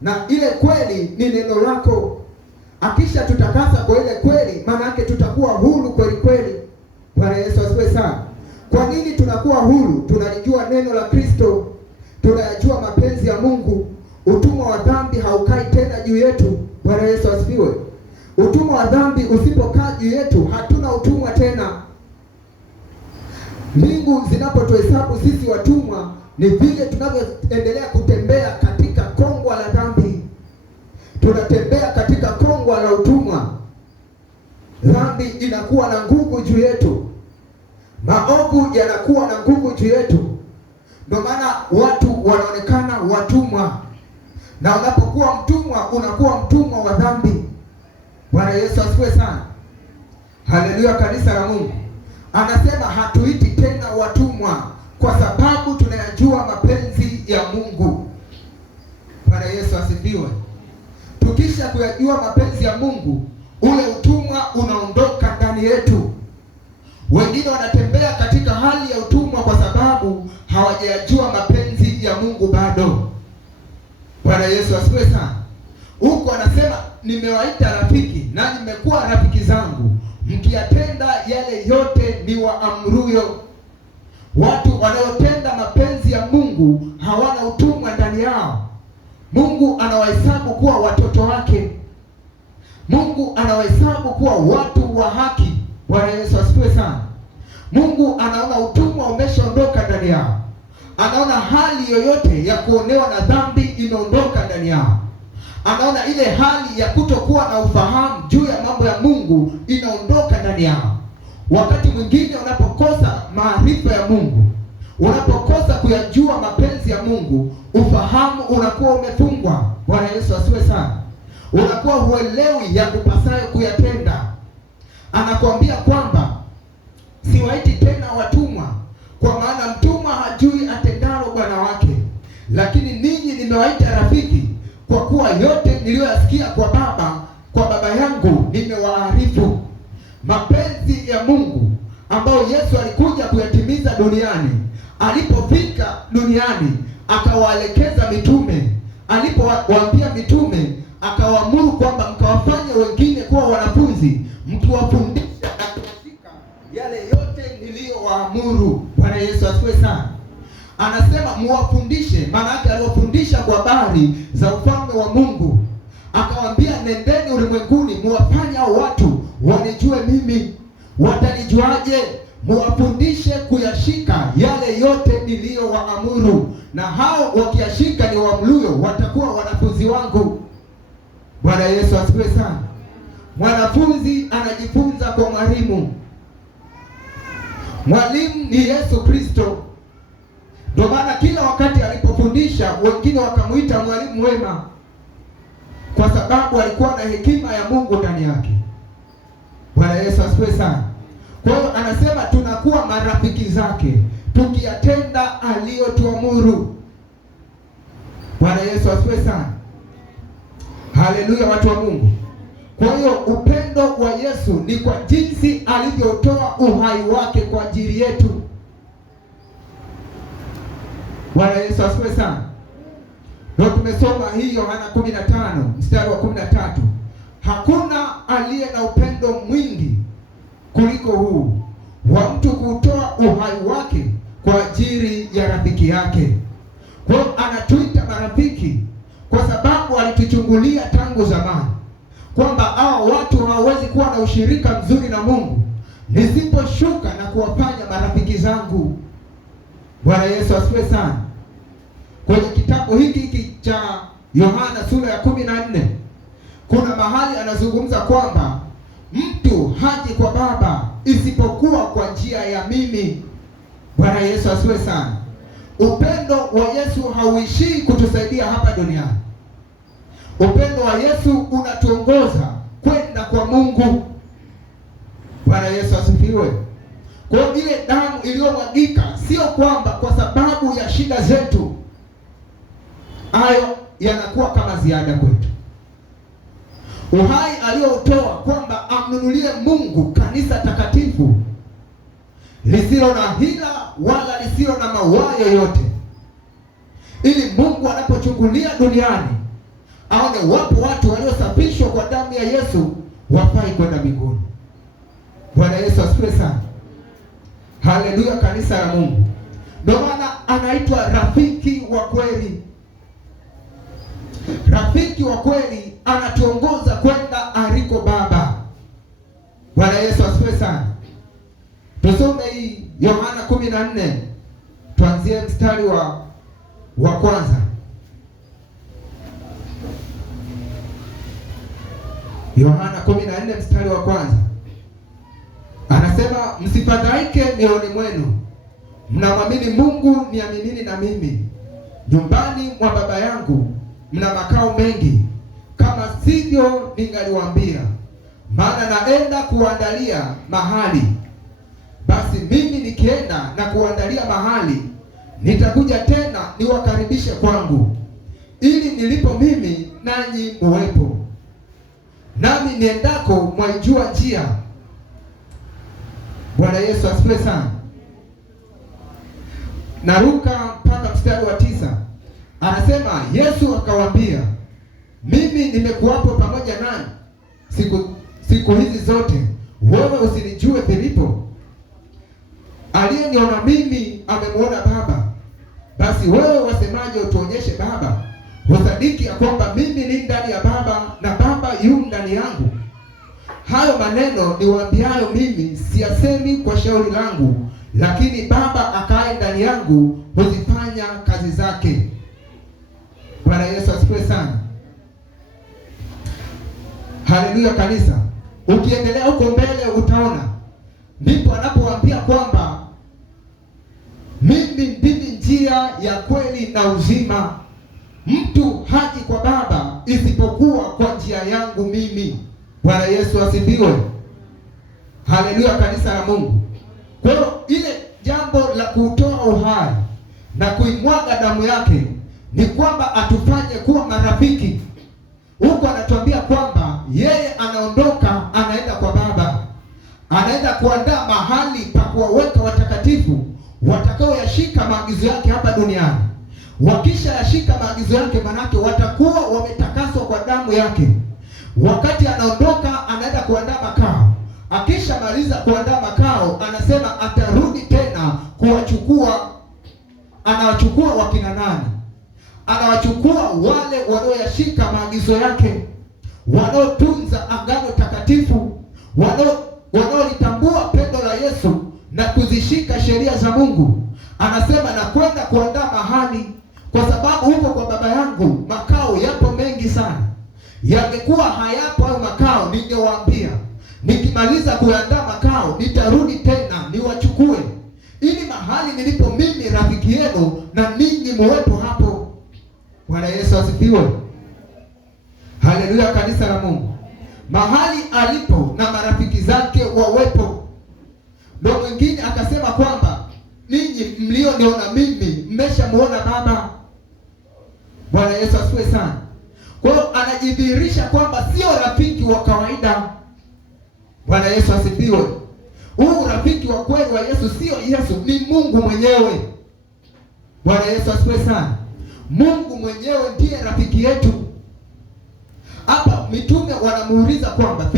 na ile kweli ni neno lako. Akisha tutakasa kwa ile kweli, maana yake tutakuwa huru kweli kweli. Bwana Yesu asifiwe sana. Kwa nini tunakuwa huru? Tunalijua neno la Kristo, tunayajua mapenzi ya Mungu. Utumwa wa dhambi haukai tena juu yetu. Bwana Yesu asifiwe. Utumwa wa dhambi usipokaa juu yetu, hatuna utumwa tena. Mbingu zinapotuhesabu sisi watumwa, ni vile tunavyoendelea kutembea katika kongwa la dhambi. Tunatembea katika kongwa la utumwa. Dhambi inakuwa na nguvu juu yetu, maovu yanakuwa na nguvu juu yetu. Ndio maana watu wanaonekana watumwa, na unapokuwa mtumwa unakuwa mtumwa wa dhambi. Bwana Yesu asifiwe sana. Haleluya, kanisa la Mungu. Anasema hatuiti tena watumwa, kwa sababu tunayajua mapenzi ya Mungu. Bwana Yesu asifiwe. Tukisha kuyajua mapenzi ya Mungu, ule utumwa unaondoka ndani yetu. Wengine wanatembea katika hali ya utumwa kwa sababu hawajayajua mapenzi ya Mungu bado. Bwana Yesu asifiwe sana. Huko anasema nimewaita rafiki na nimekuwa rafiki zangu, mkiyatenda yale yote ni waamruyo. Watu wanaotenda mapenzi ya Mungu hawana utumwa ndani yao. Mungu anawahesabu kuwa watoto wake. Mungu anawahesabu kuwa watu wa haki. Bwana Yesu asifiwe sana. Mungu anaona utumwa umeshaondoka ndani yao. Anaona hali yoyote ya kuonewa na dhambi imeondoka ndani yao. Anaona ile hali ya kutokuwa na ufahamu juu ya mambo ya Mungu inaondoka ndani yao. Wakati mwingine unapokosa maarifa ya Mungu, unapokosa kuyajua mapenzi ya Mungu, ufahamu unakuwa umefungwa. Bwana Yesu asifiwe sana. Unakuwa huelewi ya kupasayo kuyatenda. Anakuambia kwamba siwaiti tena watumwa, kwa maana mtumwa hajui atendalo bwana wake, lakini ninyi nimewaita rafiki, kwa kuwa yote niliyoyasikia kwa baba yangu nimewaarifu. Mapenzi ya Mungu ambayo Yesu alikuja kuyatimiza duniani, alipofika duniani akawaelekeza mitume. Alipowaambia mitume, akawaamuru kwamba mkawafanye wengine kuwa wanafunzi, mkiwafundisha na kushika yale yote niliyowaamuru. Bwana Yesu asifiwe sana. Anasema muwafundishe, maana yake aliwafundisha kwa habari za ufalme wa Mungu. Akawaambia nendeni ulimwenguni muwafanye hao watu wanijue mimi. Watanijuaje? Muwafundishe kuyashika yale yote niliyowaamuru, na hao wakiyashika ni waamruyo watakuwa wanafunzi wangu. Bwana Yesu asifiwe sana. Mwanafunzi anajifunza kwa mwalimu. Mwalimu ni Yesu Kristo. Ndio maana kila wakati alipofundisha, wengine wakamuita mwalimu mwema, kwa sababu alikuwa na hekima ya Mungu ndani yake. Bwana Yesu asifiwe sana. Kwa hiyo anasema tunakuwa marafiki zake tukiyatenda aliyotuamuru. Bwana Yesu asifiwe sana. Haleluya, watu wa Mungu. Kwa hiyo upendo wa Yesu ni kwa jinsi alivyotoa uhai wake kwa ajili yetu. Bwana Yesu asifiwe sana. Ndio tumesoma hii Yohana 15 mstari wa 13. Hakuna aliye na upendo mwingi kuliko huu wa mtu kutoa uhai wake kwa ajili ya rafiki yake. Kwa hiyo anatuita marafiki kwa sababu alituchungulia tangu zamani kwamba hao watu hawawezi kuwa na ushirika mzuri na Mungu nisiposhuka na kuwafanya marafiki zangu. Bwana Yesu asifiwe sana. Kwenye kitabu hiki cha Yohana sura ya 14 kuna mahali anazungumza kwamba mtu haji kwa Baba isipokuwa kwa njia ya mimi. Bwana Yesu asifiwe sana. Upendo wa Yesu hauishii kutusaidia hapa duniani. Upendo wa Yesu unatuongoza kwenda kwa Mungu. Bwana Yesu asifiwe. Kwa hiyo ile damu iliyomwagika sio kwamba kwa sababu ya shida zetu hayo yanakuwa kama ziada kwetu. Uhai aliyoutoa kwamba amnunulie Mungu kanisa takatifu lisilo na hila wala lisilo na mawaa yoyote, ili Mungu anapochungulia duniani aone wapo watu waliosafishwa kwa damu ya Yesu wafai kwenda mbinguni. Bwana Yesu asifiwe sana. Haleluya, kanisa la Mungu. Ndio maana anaitwa rafiki wa kweli. Rafiki wa kweli anatuongoza kwenda aliko Baba. Bwana Yesu asifiwe sana. Tusome hii Yohana 14, tuanzie mstari wa kwanza. Yohana 14 mstari wa kwanza. Anasema, msifadhaike mioyoni mwenu, mnamwamini Mungu, niaminini na mimi. Nyumbani mwa Baba yangu mna makao mengi, kama sivyo ningaliwaambia, maana naenda kuandalia mahali. Basi mimi nikienda na kuandalia mahali, nitakuja tena niwakaribishe kwangu, ili nilipo mimi nanyi muwepo. Nami niendako mwaijua njia. Bwana Yesu asifiwe sana. Naruka mpaka mstari wa 9. Anasema, Yesu akawaambia, mimi nimekuwapo pamoja nanyi siku hizi zote, wewe usinijue Filipo? Aliyeniona mimi amemuona Baba. Basi wewe wasemaje, utuonyeshe Baba? Husadiki ya kwamba mimi ni ndani ya Baba na Baba yu ndani yangu? Hayo maneno niwaambiayo mimi siyasemi kwa shauri langu, lakini Baba akae ndani yangu huzifanya kazi zake. Bwana Yesu asifiwe sana. Haleluya kanisa. Ukiendelea huko mbele utaona ndipo anapowaambia kwamba mimi ndimi njia ya kweli na uzima, mtu haji kwa Baba isipokuwa kwa njia yangu mimi. Bwana Yesu asifiwe. Haleluya kanisa la Mungu. Kwa hiyo ile jambo la kutoa uhai na kuimwaga damu yake ni kwamba atufanye kuwa marafiki. Huko anatuambia kwamba yeye anaondoka anaenda kwa Baba, anaenda kuandaa mahali pa kuwaweka watakatifu watakaoyashika maagizo yake hapa duniani. Wakisha yashika maagizo yake, manake watakuwa wametakaswa kwa damu yake. Wakati anaondoka anaenda kuandaa makao. Akisha maliza kuandaa makao, anasema atarudi tena kuwachukua. Anawachukua wakina nani? Anawachukua wale wanaoyashika maagizo yake, wanaotunza agano takatifu, wanaolitambua pendo la Yesu na kuzishika sheria za Mungu. Anasema na kwenda kuandaa mahali, kwa sababu huko kwa Baba yangu makao yapo mengi sana. Yangekuwa hayapo hayo makao, ningewaambia nikimaliza kuandaa makao nitarudi tena niwachukue, ili mahali nilipo mimi rafiki yenu na ninyi muwepo hapo. Bwana Yesu asifiwe. Haleluya kanisa la Mungu. Mahali alipo na marafiki zake wawepo. Ndio mwingine akasema kwamba ninyi mlioniona mimi mmeshamuona Baba. Bwana Yesu asifiwe sana. Kwa hiyo anajidhihirisha kwamba sio rafiki wa kawaida. Bwana Yesu asifiwe. Huu rafiki wa kweli wa Yesu sio Yesu, ni Mungu mwenyewe. Bwana Yesu asifiwe sana. Mungu mwenyewe ndiye rafiki yetu. Hapa mitume wanamuuliza kwamba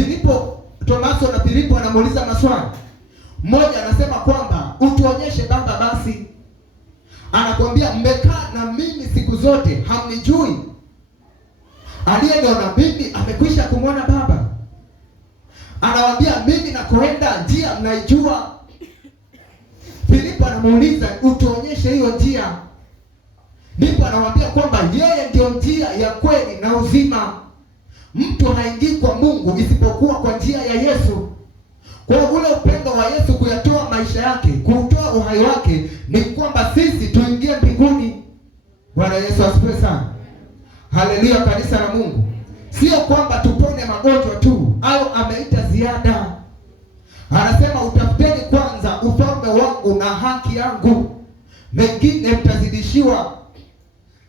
Tomaso na Filipo wanamuuliza maswali. Mmoja anasema kwamba utuonyeshe Baba basi. Anakuambia mmekaa na mimi siku zote hamnijui. Aliyeniona mimi amekwisha kumwona Baba. Anawaambia mimi nakoenda njia mnaijua. Filipo anamuuliza utuonyeshe hiyo njia. Ndipo anawaambia kwamba yeye ndio njia ya kweli na uzima. Mtu haingii kwa Mungu isipokuwa kwa njia ya Yesu. Kwa ule upendo wa Yesu kuyatoa maisha yake, kuutoa uhai wake, ni kwamba sisi tuingie mbinguni. Bwana Yesu asifiwe sana. Haleluya kanisa la Mungu. Sio kwamba tupone magonjwa tu, au ameita ziada. Anasema utafuteni kwanza ufalme wangu na haki yangu, mengine mtazidishiwa.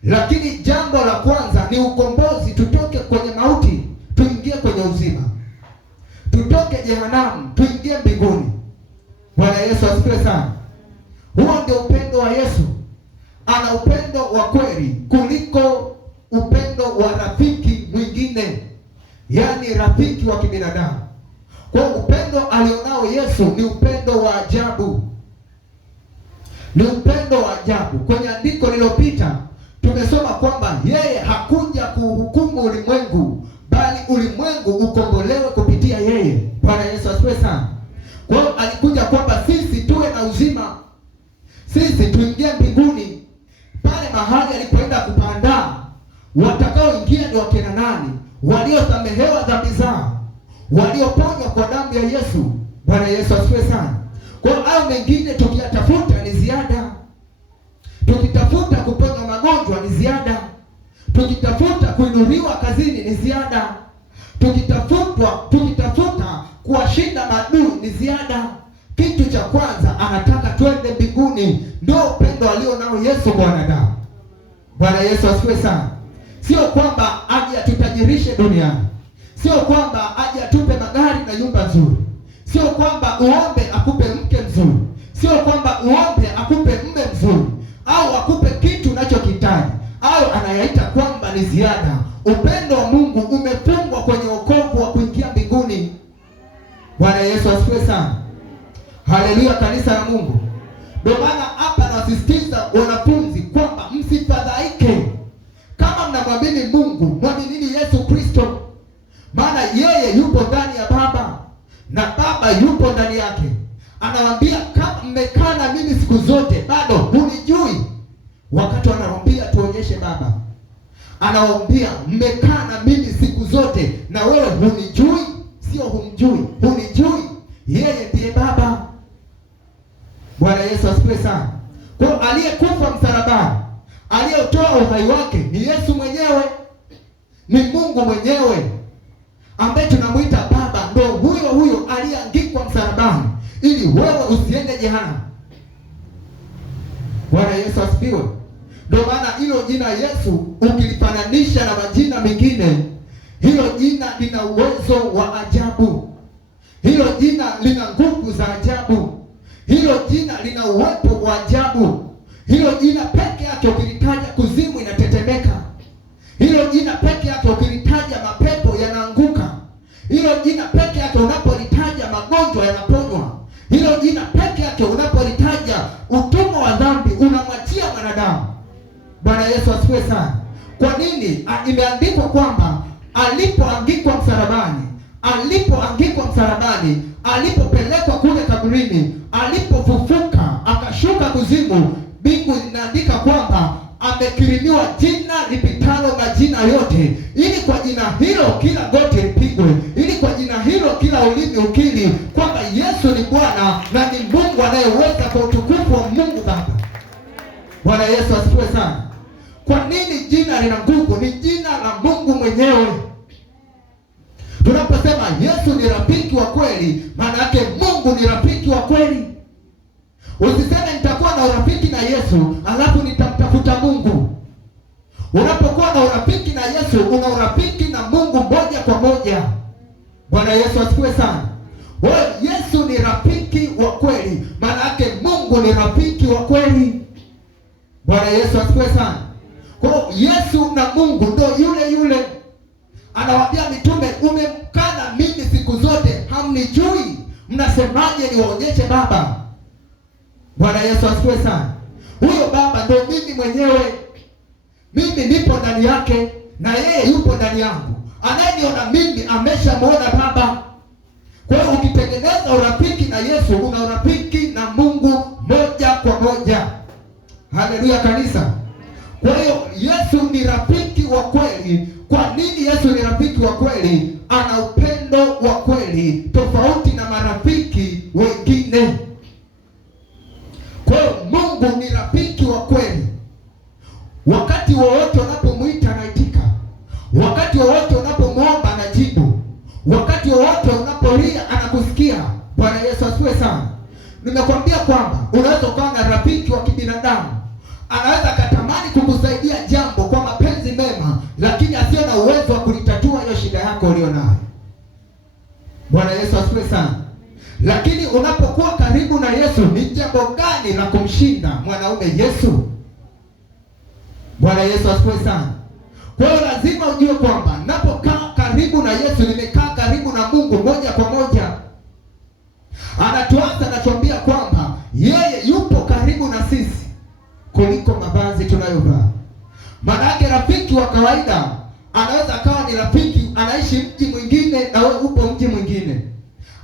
Lakini jambo la kwanza ni ukombozi, tutoke kwenye mauti tuingie kwenye uzima, tutoke jehanamu tuingie mbinguni. Bwana Yesu asifiwe sana. Huo ndio upendo wa Yesu. Ana upendo wa kweli kuliko upendo wa rafiki mwingine, yaani rafiki wa kibinadamu. Kwa upendo alionao Yesu ni upendo wa ajabu, ni upendo wa ajabu. Kwenye andiko lililopita tumesoma kwamba yeye hakuja kuhukumu ulimwengu, bali ulimwengu ukombolewe kupitia yeye. Bwana Yesu asifiwe sana. Kwa hiyo alikuja kwamba sisi tuwe na uzima, sisi tuingie mbinguni. Pale mahali alipoenda kupandaa, watakaoingia ni wakina nani? Waliosamehewa dhambi zao, walioponywa kwa damu ya Yesu. Bwana Yesu asifiwe sana. Kwa hiyo hayo mengine tukiyatafuta ni ziada. Tukitafuta kuponywa magonjwa ni ziada, tukitafuta kuinuliwa kazini ni ziada, tukitafuta kuwashinda maadui ni ziada. Kitu cha kwanza anataka twende mbinguni. Ndio upendo alio nao Yesu kwa wanadamu. Bwana Yesu asifiwe sana. Sio kwamba aje atutajirishe duniani, sio kwamba aje atupe magari na nyumba nzuri, sio kwamba uombe akupe mke mzuri, sio kwamba uombe akupe mume mzuri au akupe kitu unachokitaji, au anayaita kwamba ni ziada. Upendo wa Mungu umefungwa kwenye wokovu wa kuingia mbinguni. Bwana Yesu asifiwe sana. Haleluya, kanisa la Mungu. Ndio maana hapa nasisitiza wanafunzi kwamba msifadhaike. Kama mnamwamini Mungu, mwaminini Yesu Kristo, maana yeye yupo ndani ya Baba na Baba yupo ndani yake. Anawaambia kama mmekaa na mimi siku zote bado hunijui. Wakati anawaambia tuonyeshe Baba, anawaambia mmekaa na mimi siku zote na wewe hunijui. Sio humjui, hunijui. Yeye ndiye Baba. Bwana Yesu asifiwe sana. Kwa aliyekufa msalabani, aliyetoa uhai wake ni Yesu mwenyewe, ni Mungu mwenyewe ambaye tunamuita Baba. Ndio huyo aliyeangikwa msalabani ili wewe usiende jehanamu. Bwana Yesu asifiwe. Ndio maana hilo jina Yesu ukilifananisha na majina mengine, hilo jina lina uwezo wa ajabu, hilo jina lina nguvu za ajabu, hilo jina lina uwepo wa ajabu. Hilo jina peke yake ukilitaja kuzimu inatetemeka. Hilo jina peke yake ukilitaja mapepo yanaanguka. Hilo jina peke yake unapolitaja magonjwa yanaponywa. Hilo jina peke yake unapolitaja utumwa wa dhambi unamwachia mwanadamu. Bwana Yesu asifiwe sana. Kwa nini? Imeandikwa kwamba alipoangikwa msalabani, alipopelekwa kule kaburini, alipofufuka akashuka kuzimu, mbingu inaandika kwamba amekirimiwa jina lipitalo majina yote, ili kwa jina hilo kila goti lipigwe, ili kwa jina hilo kila ulimi ukiri kwamba Yesu ni Bwana na ni Mungu anayeweza kwa utukufu wa Mungu Baba. Bwana Yesu asifiwe sana. Kwa nini jina lina nguvu? Ni jina la Mungu mwenyewe. Tunaposema Yesu ni rafiki wa kweli, maana yake Mungu ni rafiki wa kweli. Usiseme nitakuwa na urafiki na Yesu alafu nitamtafuta Mungu. Unapokuwa na urafiki na Yesu, una urafiki na Mungu moja kwa moja. Bwana Yesu asifiwe sana. Wewe Yesu ni rafiki wa kweli, maana yake Mungu ni rafiki wa kweli. Bwana Yesu asifiwe sana. Kwa hiyo Yesu na Mungu ndio yule. Anawaambia mitume, umemkana mimi siku zote, hamnijui. Mnasemaje niwaonyeshe Baba? Bwana Yesu asifiwe sana. Huyo Baba ndio mimi mwenyewe. Mimi nipo ndani yake na yeye yupo ndani yangu. Anayeniona mimi ameshamuona Baba. Kwa hiyo ukitengeneza urafiki na Yesu, una urafiki na Mungu moja kwa moja. Haleluya kanisa. Kwa hiyo Yesu ni rafiki wa kweli. Kwa nini Yesu ni rafiki wa kweli? Ana upendo wa kweli tofauti na marafiki wengine. Kwa hiyo Mungu ni rafiki wa kweli. Wakati wowote unapomwita anaitika. Wakati wowote unapomwomba anajibu. Wakati wowote asifiwe sana. Nimekwambia kwamba unaweza ukawa na rafiki wa kibinadamu, anaweza akatamani kukusaidia jambo kwa mapenzi mema, lakini asiye na uwezo wa kulitatua hiyo shida yako ulionayo. Bwana Yesu asifiwe sana. Lakini unapokuwa karibu na Yesu, ni jambo gani la kumshinda mwanaume Yesu? Bwana Yesu asifiwe sana. Kwa hiyo lazima ujue kwamba napokaa karibu na Yesu, nimekaa karibu na Mungu moja kwa moja. Anatuanza anatuambia kwamba yeye yupo karibu na sisi kuliko mavazi tunayovaa. Maana yake rafiki wa kawaida anaweza akawa ni rafiki anaishi mji mwingine na wewe upo mji mwingine,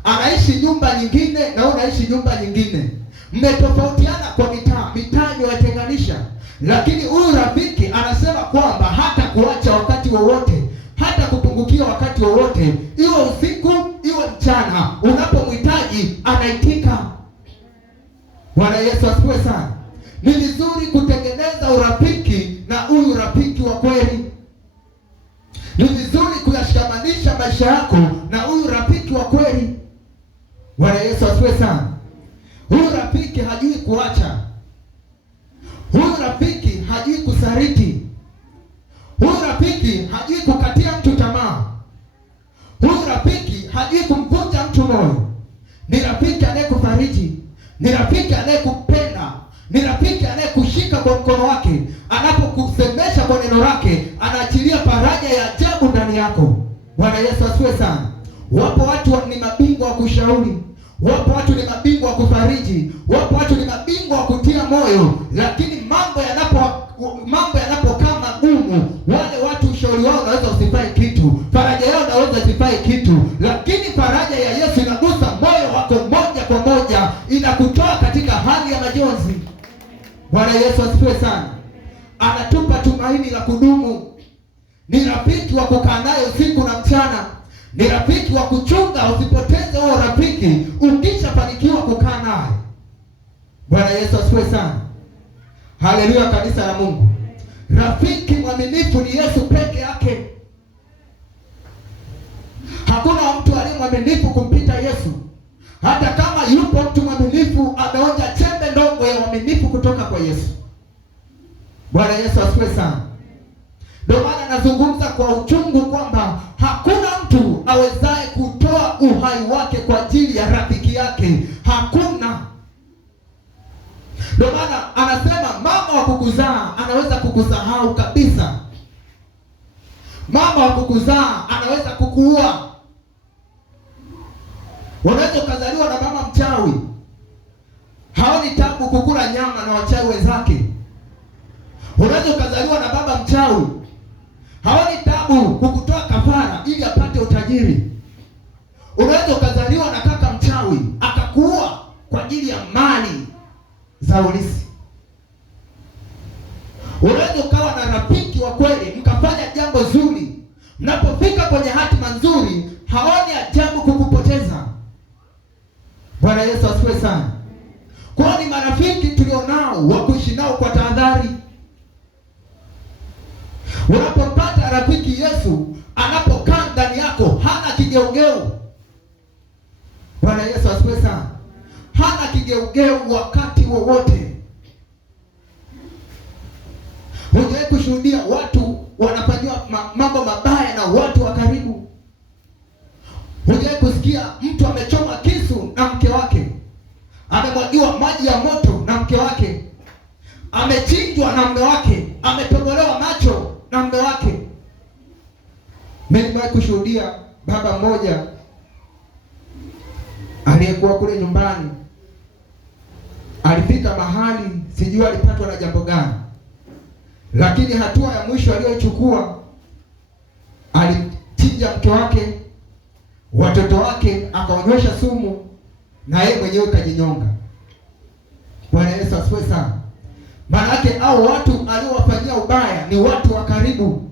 anaishi nyumba nyingine na wewe unaishi nyumba nyingine, mmetofautiana kwa mitaa imewatenganisha, lakini huyu rafiki anasema kwamba hata kuacha wakati wowote, hata kupungukia wakati wowote, iwe usiku iwe mchana, unapomhitaji anaitika. Bwana Yesu asifiwe sana. Ni vizuri kutengeneza urafiki na huyu rafiki wa kweli. Ni vizuri kuyashikamanisha maisha yako na huyu rafiki wa kweli. Bwana Yesu asifiwe sana. Huyu rafiki hajui kuacha. Huyu rafiki hajui kusariti. Huyu rafiki hajui kukatia mtu tamaa. Huyu rafiki hajui kumvunja mtu moyo. Ni rafiki anayekufariji, ni rafiki anayekupenda, ni rafiki anayekushika kwa mkono wake. Anapokusemesha kwa neno lake, anaachilia faraja ya ajabu ndani yako. Bwana Yesu asifiwe sana. Wapo watu ni mabingwa wa kushauri, wapo watu ni mabingwa wa kufariji, wapo watu ni mabingwa wa kutia moyo, lakini mambo yanapokaa magumu, wale watu ushauri wao unaweza usifai kitu, faraja yao unaweza usifai kitu, lakini faraja ya Yesu inagusa moyo wako moja kwa moja, inakutoa katika hali ya majonzi. Bwana Yesu asifiwe sana. Anatupa tumaini la kudumu. Ni rafiki wa kukaa naye usiku na mchana. Ni rafiki wa kuchunga usipoteze huo rafiki ukishafanikiwa kukaa naye. Bwana Yesu asifiwe sana. Haleluya, kanisa la Mungu. Rafiki mwaminifu ni Yesu peke yake. Hakuna mtu aliye mwaminifu kumpita Yesu. Hata kama yupo mtu mwaminifu, ameonja chembe ndogo ya uaminifu kutoka kwa Yesu. Bwana Yesu asifiwe sana. Ndio maana nazungumza kwa uchungu kwamba hakuna mtu awezaye kutoa uhai wake kwa ajili ya rafiki yake. Hakuna. Ndio maana anasema mama wa kukuzaa anaweza kukusahau kabisa. Mama wa kukuzaa anaweza kukuua. Unaweza ukazaliwa na mama mchawi, haoni tabu kukula nyama na wachawi wenzake. Unaweza ukazaliwa na baba mchawi, haoni tabu kukutoa kafara ili apate utajiri. Unaweza ukazaliwa na kaka mchawi akakuua kwa ajili ya mali za ulisi. Unaweza ukawa na rafiki wa kweli, mkafanya jambo zuri, mnapofika kwenye hatima nzuri, haoni ajabu kukupoteza. Bwana Yesu asifiwe sana. Kwa ni marafiki tulionao wa kuishi nao kwa tahadhari. Unapopata rafiki Yesu anapokaa ndani yako, hana kigeugeu. Bwana Yesu asifiwe sana. Hana kigeugeu wakati wowote. Hujawahi kushuhudia watu wanafanywa mambo mabaya na watu wa karibu? Hujawahi kusikia mtu amechoma kisu na mke wake, amemwagiwa maji ya moto na mke wake, amechinjwa na mume wake, ametobolewa macho na mume wake? Mimi nimewahi kushuhudia baba mmoja aliyekuwa kule nyumbani, alifika mahali sijui alipatwa na jambo gani, lakini hatua ya mwisho aliyochukua, alichinja mke wake, watoto wake akaonywesha sumu, na yeye mwenyewe kajinyonga. Bwana Yesu asifiwe sana. Maana yake au watu aliowafanyia ubaya ni watu wa karibu,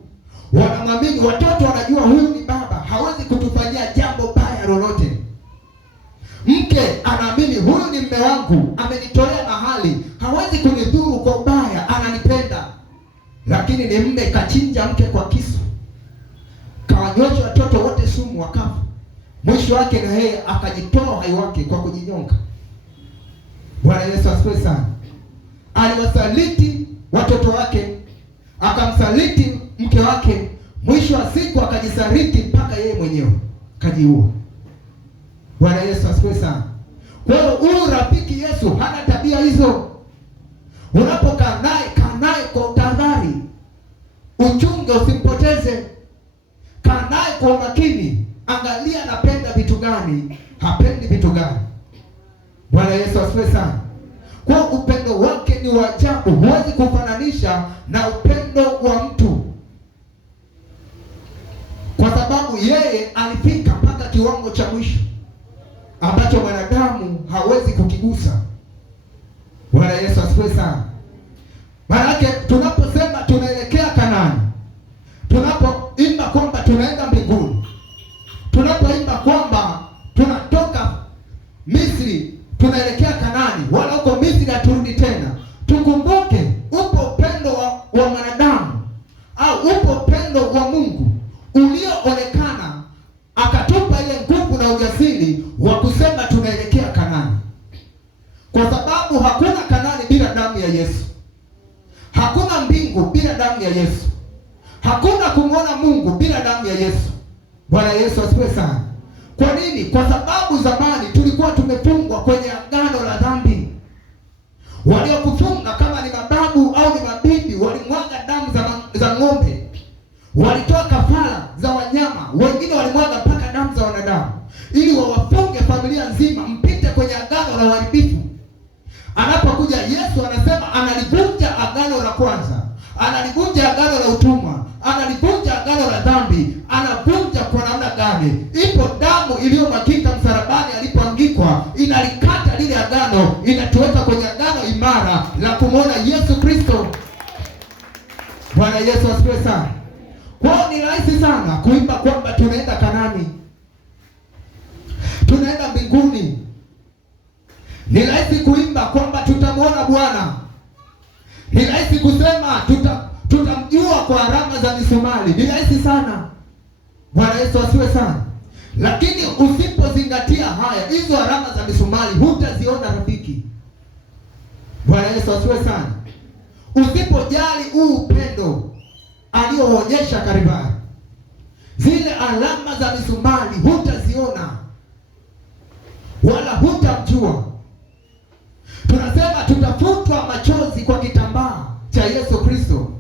wanamwamini. Watoto wanajua huyu ni baba, hawezi kutufanyia jambo baya lolote. Mke anaamini huyu ni mume wangu, amenitolea mahali, hawezi kunidhuru kwa ubaya, ananipenda. Lakini ni mume kachinja mke kwa kisu, kawanywesha watoto wote sumu, wakafa. Mwisho wake na yeye akajitoa uhai wake kwa kujinyonga. Bwana Yesu asifiwe sana. Aliwasaliti watoto wake, akamsaliti mke wake, mwisho wa siku akajisaliti mpaka yeye mwenyewe kajiua. Bwana Yesu asifiwe sana. Kwa hiyo huyu rafiki Yesu hana tabia hizo. Unapokaa naye, kaa naye kwa tahadhari, uchunge usimpoteze. Kaa naye kwa umakini, angalia anapenda vitu gani, hapendi vitu gani. Bwana Yesu asifiwe sana. Kwa upendo wake ni wa ajabu, huwezi kufananisha na upendo wa mtu, kwa sababu yeye alifika mpaka kiwango cha mwisho ambacho mwanadamu hawezi kukigusa. Bwana Yesu asifiwe sana. Maana yake tunaposema tunaelekea Kanaani, tunapoimba kwamba tunaenda mbinguni, tunapoimba kwamba tunatoka Misri tunaelekea Kanaani, wala huko Misri haturudi tena, tukumbuke upo upendo wa mwanadamu au upo upendo wa Mungu ulioonekana, akatupa ile nguvu na ujasiri wa kusema tunaelekea Kanaani, kwa sababu hakuna Kanaani bila damu ya Yesu, hakuna mbingu bila damu ya Yesu, hakuna kumwona Mungu bila damu ya Yesu. Bwana Yesu asifiwe sana. Kwa nini? Kwa sababu zamani tulikuwa tumefungwa kwenye agano la dhambi. Waliokufunga kama ni mababu au ni mabibi walimwaga damu za ng'ombe, walitoa kafara za wanyama, wengine walimwaga mpaka damu za wanadamu ili wawafunge familia nzima mpite kwenye agano la uharibifu. Anapokuja Yesu anasema analivunja agano la kwanza, analivunja agano la utumwa, analivunja agano la dhambi. Anavunja kwa namna gani? Ipo damu iliyomwagika msalabani alipoangikwa, inalikata lile agano, inatuweka kwenye agano imara la kumwona Yesu Kristo. Bwana Yesu asifiwe sana. Kwao ni rahisi sana kuimba kwamba tunaenda Kanaani, tunaenda mbinguni. Ni rahisi kuimba kwamba tutamwona Bwana. Ni rahisi kusema tutamjua kwa alama za misumari. Ni rahisi sana. Bwana Yesu asifiwe sana. Lakini usipozingatia haya, hizo alama za misumari hutaziona rafiki. Bwana Yesu asifiwe sana. Usipojali huu upendo alioonyesha Kalvari, zile alama za misumari hutaziona wala hutamjua. Tunasema tutafutwa machozi kwa kitambaa cha Yesu Kristo.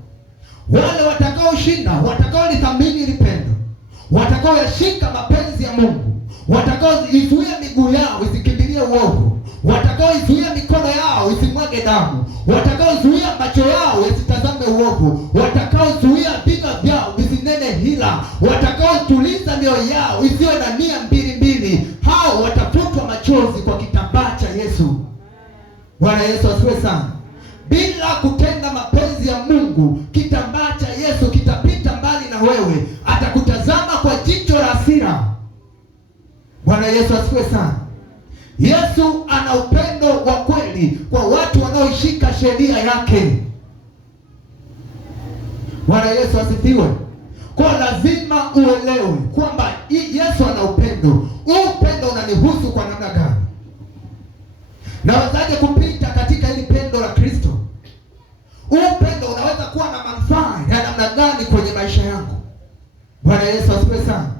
Wale watakaoshinda, watakaolithamini hili pendo, watakaoyashika mapenzi ya Mungu, watakaoizuia miguu yao isikimbilie uovu, watakaoizuia mikono yao isimwage damu, watakaozuia macho yao yasitazame uovu, watakaozuia vinywa vyao visinene hila, watakaotuliza mioyo yao isiwe na nia mbili, hao watafutwa machozi kwa kitambaa cha Yesu. Bwana Yesu asifiwe sana. Bila kutenda mapenzi ya Mungu, kitambaa cha Yesu kitapita mbali na wewe, atakutazama kwa jicho la hasira. Bwana Yesu asifiwe sana. Yesu ana upendo wa kweli kwa watu wanaoishika sheria yake. Bwana Yesu asifiwe. Kwa lazima uelewe kwamba Yesu ana upendo. Huu upendo unanihusu kwa namna gani? Nawezaje kupita katika hili pendo la Kristo? Huu upendo unaweza kuwa na manufaa ya namna gani kwenye maisha yangu? Bwana Yesu asifiwe sana.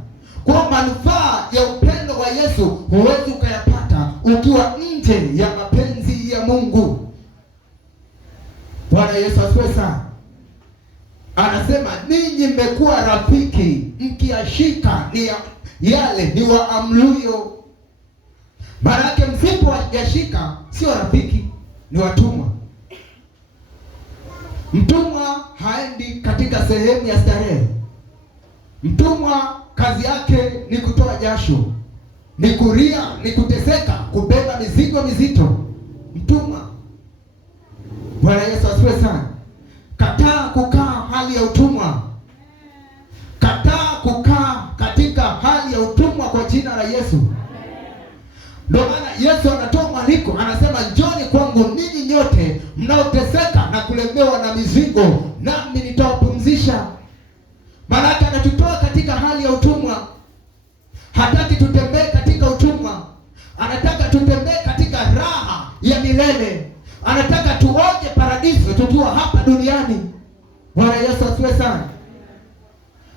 Kwa manufaa ya upendo wa Yesu huwezi ukayapata ukiwa nje ya mapenzi ya Mungu. Bwana Yesu asifiwe sana. Anasema ninyi mmekuwa rafiki mkiyashika yale ni waamruyo. Maana yake msipoyashika sio rafiki, ni watumwa. Mtumwa haendi katika sehemu ya starehe. Mtumwa kazi yake ni kutoa jasho, ni kulia, ni kuteseka, kubeba mizigo mizito. Mtumwa. Bwana Yesu asifiwe sana. Kataa kukaa hali ya utumwa. Kataa kukaa katika hali ya utumwa kwa jina la Yesu. Ndio maana Yesu anatoa mwaliko, anasema njoni kwangu ninyi nyote mnaoteseka na kulemewa na mizigo, nami nitawapumzisha. Maana anatutoa katika hali ya utumwa. Hataki tutembee katika utumwa. Anataka tutembee katika raha ya milele. Anataka tuonje paradiso tukiwa hapa duniani. Bwana Yesu asifiwe sana.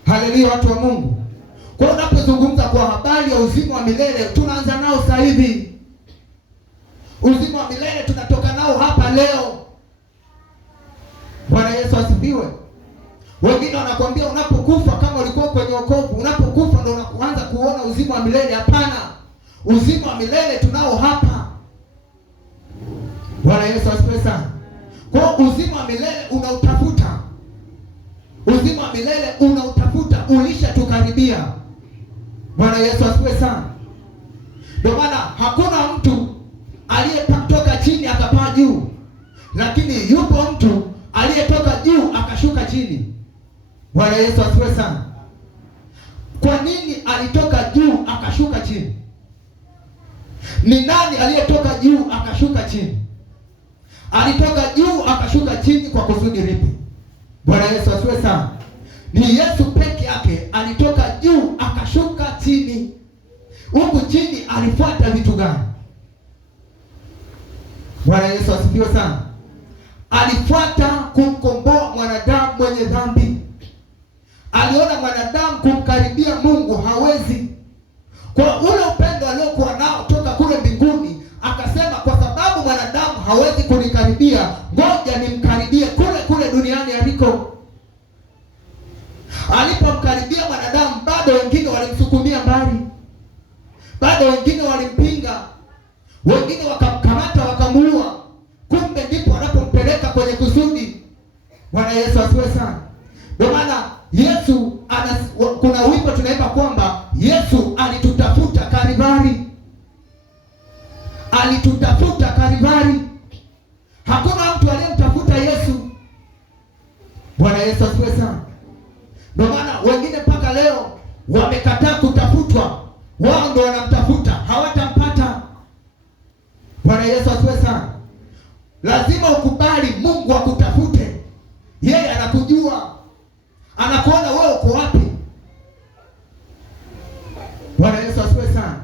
Haleluya, watu wa Mungu. Kwa hiyo unapozungumza kwa habari ya uzima wa milele, tunaanza nao sasa hivi. Uzima wa milele tunatoka nao hapa leo. Bwana Yesu asifiwe. Wengine wanakuambia unapokufa, kama ulikuwa kwenye wokovu, unapokufa ndio unaanza kuona uzima wa milele. Hapana. Uzima wa milele tunao hapa. Bwana Yesu asifiwe sana. Kwa uzima wa milele unautafuta. Uzima wa milele unautafuta, ulishatukaribia. Bwana Yesu asifiwe sana. Ndio maana hakuna mtu aliyetoka chini akapaa juu, lakini yupo mtu aliyetoka juu akashuka chini. Bwana Yesu asifiwe sana. Kwa nini alitoka juu akashuka chini? Ni nani aliyetoka juu akashuka chini? Alitoka juu akashuka chini kwa kusudi lipi? Bwana Yesu asifiwe sana. Ni Yesu peke yake alitoka juu akashuka chini. Huku chini alifuata vitu gani? Bwana Yesu asifiwe sana. Alifuata kumkomboa mwanadamu mwenye dhambi. Aliona mwanadamu kumkaribia Mungu hawezi. Kwa ule upendo aliokuwa nao toka kule mbinguni, akasema kwa sababu mwanadamu hawezi kunikaribia, ngoja nimkaribie kule kule duniani aliko. Alipomkaribia mwanadamu, bado wengine walimsukumia mbali, bado wengine walimpinga, wengine wakamkamata wakamuua. Kumbe ndipo anapompeleka kwenye kusudi. Bwana Yesu asifiwe sana. Ndio maana Yesu kuna wimbo tunaimba kwamba Yesu alitutafuta Kalvari. Alitutafuta Kalvari. Hakuna mtu aliyemtafuta Yesu. Bwana Yesu asifiwe sana. Ndio maana wengine mpaka leo wamekataa kutafutwa. Wao ndio wanamtafuta, hawatampata. Bwana Yesu asifiwe sana. Lazima ukubali Mungu akutafute. Yeye anakujua. Anakuona wewe uko wapi. Bwana Yesu asifiwe sana.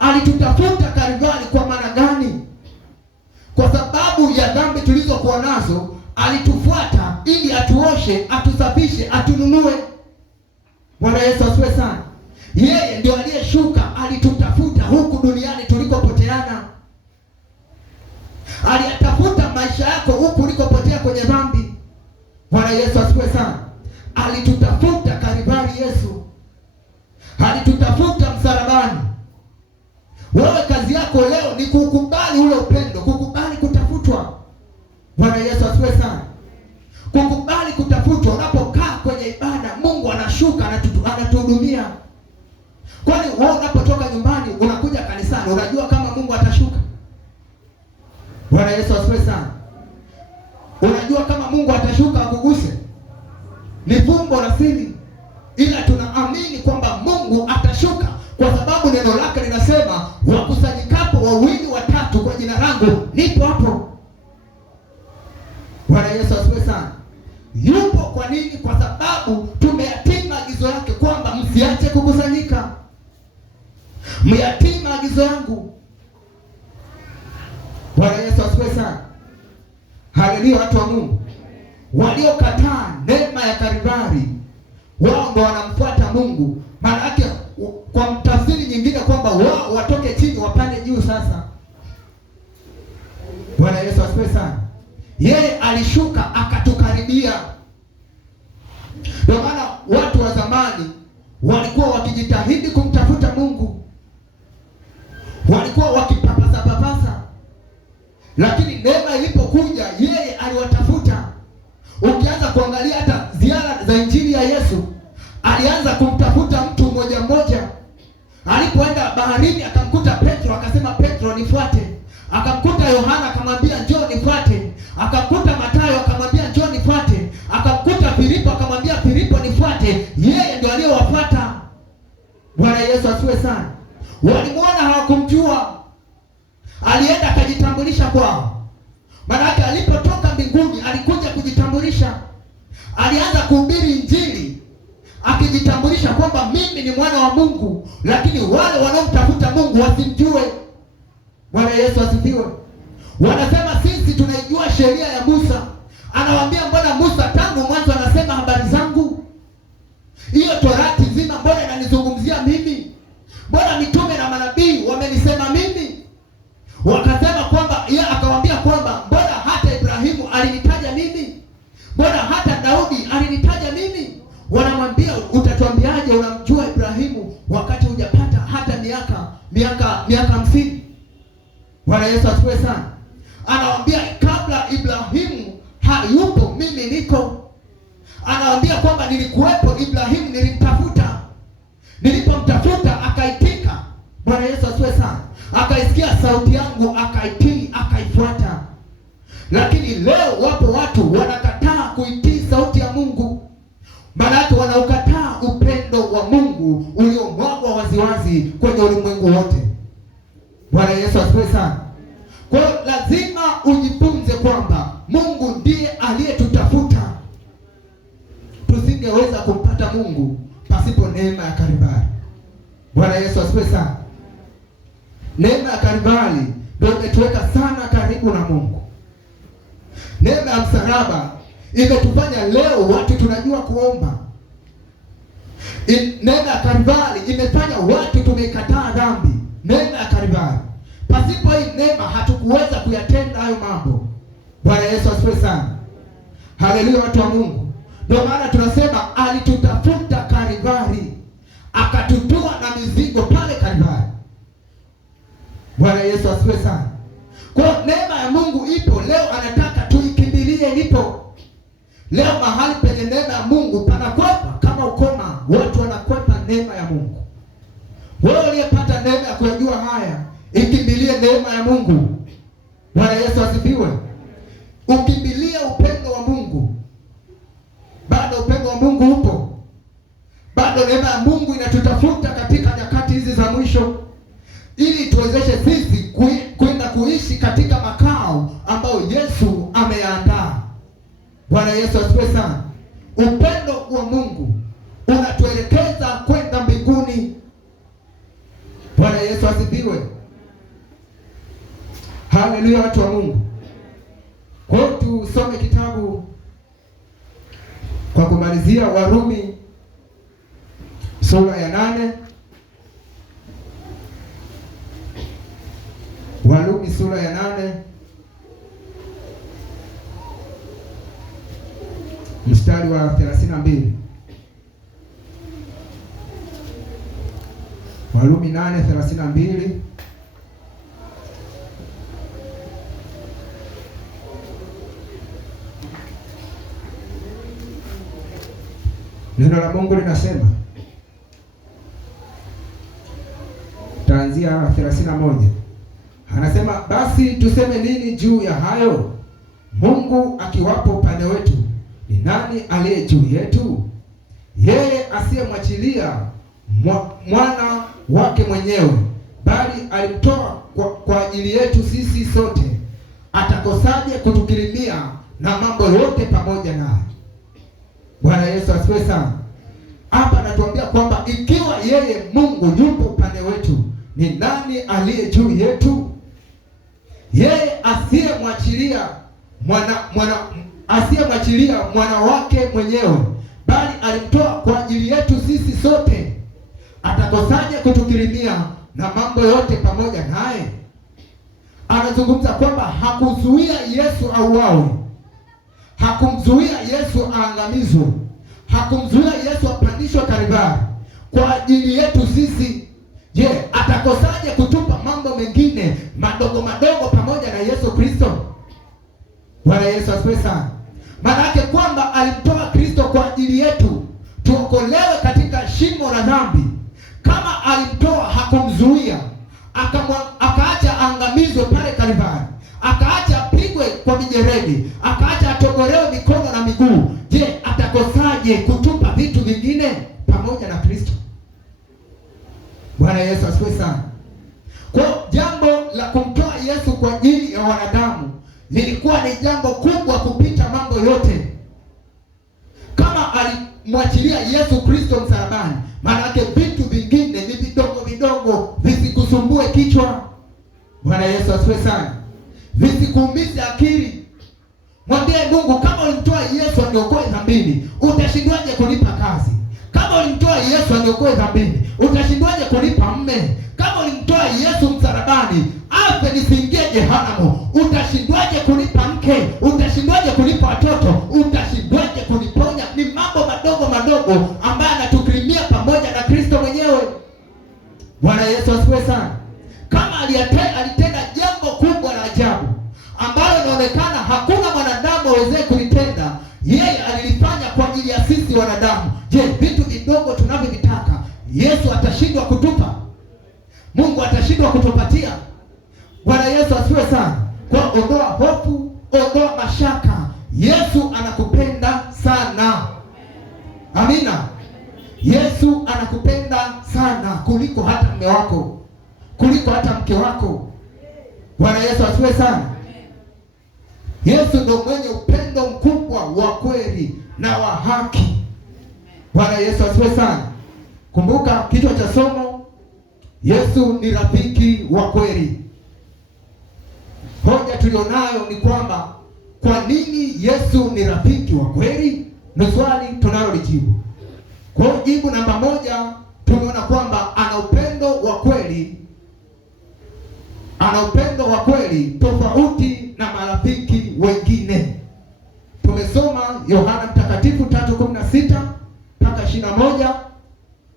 Alitutafuta Kalvari kwa maana gani? Kwa sababu ya dhambi tulizokuwa nazo, alitufuata ili atuoshe, atusafishe, atununue. Bwana Yesu asifiwe sana. Yeye ndio aliyeshuka, alitutafuta huku duniani tulikopoteana. Aliyatafuta maisha yako huku ulikopotea kwenye dhambi. Bwana Yesu asifiwe sana. Alitutafuta Kalvari Yesu. Alitutafuta msalabani. Wewe kazi yako leo ni kukubali ule upendo, kukubali kutafutwa. Bwana Yesu asifiwe sana. Kukubali kutafutwa. Unapokaa kwenye ibada, Mungu anashuka, anatuhudumia. Kwani wewe unapotoka nyumbani unakuja kanisani, unajua kama Mungu atashuka? Bwana Yesu asifiwe sana. Unajua kama Mungu atashuka akuguse? Ni fumbo la siri, ila tunaamini kwamba Mungu atashuka, kwa sababu neno lake linasema wakusanyikapo wawili watatu kwa jina langu, nipo hapo. Bwana Yesu asifiwe sana. Yupo kwa nini? Kwa sababu tumeyatii maagizo yake kwamba msiache kukusanyika. Myatii maagizo yangu. Bwana Yesu asifiwe sana. Haleluya, watu wa Mungu. Waliokataa neema ya Kalvari, wao ndo wanamfuata Mungu. Maana yake kwa tafsiri nyingine kwamba wao watoke chini wapande juu sasa. Bwana Yesu asifiwe sana. Yeye alishuka akatukaribia. Ndio maana watu wa zamani walikuwa wakijitahidi kumtafuta Mungu. Walikuwa wakipapasa papasa. Lakini neema ilipokuja, yeye aliwatafuta. Ukianza kuangalia hata ziara za injili ya Yesu, alianza kumtafuta mtu mmoja mmoja. Alipoenda baharini akamkuta Petro, akasema Petro nifuate. Akamkuta Yohana akamwambia njoo nifuate. Akamkuta Mathayo akamwambia njoo nifuate. Akamkuta Filipo akamwambia Filipo nifuate. Yeye ndio aliyowafuata. Bwana Yesu asifiwe sana. Walimuona hawakumjua. Alienda akajitambulisha kwao. Maana alipotoka mbinguni alikuja kujitambulisha. Alianza kuhubiri injili akijitambulisha kwamba mimi ni mwana wa Mungu, lakini wale wanaomtafuta Mungu wasimjue. Bwana Yesu asifiwe. Wanasema sisi tunaijua sheria ya Musa. Anawaambia mbona Musa tangu mwanzo anasema habari zangu? Hiyo Torati nzima mbona inanizungumzia mimi? Mbona mitume na manabii wamenisema mimi? Wakasema kwamba yeye akawaambia kwamba mbona hata Ibrahimu alinitaja mimi? Mbona hata Daudi alinitaja mimi? Wanamwambia utatuambiaje unamjua Ibrahimu wakati hujapata hata miaka 50? Bwana Yesu asifiwe sana. Anawaambia kabla Ibrahimu hayupo mimi niko. Anawaambia kwamba nilikuwepo Ibrahimu, nilimtafuta. Nilipomtafuta akaitika. Bwana Yesu asifiwe sana. Akaisikia sauti yangu, akaitii, akaifuata. Lakini leo wapo watu wanakataa kuitii sauti ya Mungu. Maana yake wanaukataa upendo wa Mungu uliomwagwa waziwazi kwenye ulimwengu wote. Bwana Yesu asifiwe sana. Kwa hiyo lazima ujifunze kwamba Mungu ndiye aliyetutafuta. Tusingeweza kumpata Mungu pasipo neema ya Kalvari. Bwana Yesu asifiwe sana. Neema ya Kalvari ndio imetuweka sana karibu na Mungu. Neema ya msalaba imetufanya leo watu tunajua kuomba. Neema ya Kalvari imefanya watu tumekataa dhambi. Neema ya Kalvari. Pasipo hii neema hatukuweza kuyatenda hayo mambo. Bwana Yesu asifiwe sana. Haleluya watu wa Mungu. Ndio maana tunasema alitutafuta Kalvari, akatutua na mizigo pale Kalvari. Bwana Yesu asifiwe sana. Kwa neema ya Mungu ipo leo, anataka tuikimbilie. Ipo leo mahali penye neema ya Mungu panakwepa kama ukoma. Watu wanakwepa neema ya Mungu. Wewe uliyepata neema ya kujua haya, ikimbilie neema ya Mungu. Bwana Yesu asifiwe. Ukimbilie upendo wa Mungu. Bado upendo wa Mungu upo. Bado neema ya Mungu inatutafuta katika nyakati hizi za mwisho, ili tuwezeshe sisi kwenda kuishi katika makao ambayo Yesu ameyaandaa. Bwana Yesu asifiwe sana. Upendo wa Mungu unatuelekeza kwenda mbinguni. Bwana Yesu asifiwe. Haleluya watu wa Mungu. Kwa hiyo tusome kitabu kwa kumalizia, Warumi sura ya 8. Warumi sura ya 8 mstari wa 32. Warumi 8:32. Neno la Mungu linasema, taanzia 31. Anasema, basi tuseme nini juu ya hayo? Mungu akiwapo upande wetu, ni nani aliye juu yetu? Yeye asiyemwachilia mwana wake mwenyewe, bali alimtoa kwa ajili yetu sisi sote, atakosaje kutukirimia na mambo yote pamoja naye? Bwana Yesu asifiwe sana. Hapa anatuambia kwamba ikiwa yeye Mungu yupo upande wetu, ni nani aliye juu yetu? Yeye asiyemwachilia mwana wake mwenyewe, bali alimtoa kwa ajili yetu sisi sote, atakosaje kutukirimia na mambo yote pamoja naye? Anazungumza kwamba hakuzuia Yesu auawe, hakumzuia Yesu aangamizwe, hakumzuia Yesu apandishwe Kalvari kwa ajili yetu sisi. Je, atakosaje kutupa mambo mengine madogo madogo pamoja na Yesu Kristo? Bwana Yesu asifiwe sana. Maana yake kwamba alimtoa Kristo kwa ajili yetu tuokolewe katika shimo la dhambi. Kama alimtoa, hakumzuia akaacha angamizwe pale Kalvari, akaacha apigwe kwa mijeredi, akaacha atobolewe mikono na miguu. Je, atakosaje kutupa vitu vingine pamoja na Kristo? Bwana Yesu asifiwe sana. Kwa jambo la kumtoa Yesu kwa ajili ya wanadamu lilikuwa ni jambo kubwa kupita mambo yote. Kama alimwachilia Yesu Kristo msalabani, maana yake vitu vingine ni vidogo vidogo, visikusumbue kichwa. Bwana Yesu asifiwe sana. visikuumize akili. Mwambie Mungu, kama ulimtoa Yesu aniokoe dhambini, utashindwaje kunipa kazi? Kama ulimtoa Yesu aniokoe dhambini, utashindwaje kunipa mme? Kama ulimtoa Yesu msalabani afe nisiingie jehanamu, utashindwaje kunipa mke? Utashindwaje kunipa watoto? Utashindwaje kuniponya? Ni mambo madogo madogo ambayo anatukirimia pamoja na Kristo mwenyewe. Bwana Yesu asifiwe sana. Kama alitenda jambo kubwa la ajabu ambalo inaonekana hakuna mwanadamu aweze kulitenda, yeye alilifanya kwa ajili ya sisi wanadamu. Je, vitu vidogo tunavyovitaka Yesu atashindwa kutupa? Mungu atashindwa kutupatia? Bwana Yesu asifiwe sana. Kwa ondoa hofu, ondoa mashaka. Yesu anakupenda sana. Amina. Yesu anakupenda sana kuliko hata mume wako, kuliko hata mke wako. Bwana Yesu asifiwe sana. Yesu ndio mwenye upendo mkubwa wa kweli na wa haki. Bwana Yesu asifiwe sana. Kumbuka kichwa cha somo, Yesu ni rafiki wa kweli. Hoja tulionayo ni kwamba kwa nini Yesu ni rafiki wa kweli? Ni swali tunalolijibu. Kwa jibu namba moja, tumeona kwamba ana upendo wa kweli. Ana upendo wa kweli tofauti na marafiki wengine. Tumesoma Yohana Mtakatifu 3:16 mpaka 21.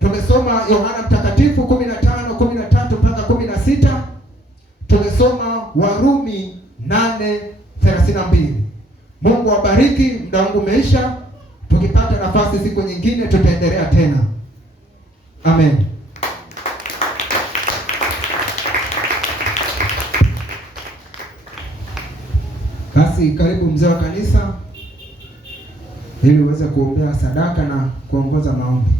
Tumesoma Yohana Mtakatifu 15:13 mpaka 16. Tumesoma Warumi 8:32. Mungu awabariki. Muda wangu umeisha. Tukipata nafasi siku nyingine tutaendelea tena. Amen. Basi karibu mzee wa kanisa ili uweze kuombea sadaka na kuongoza maombi.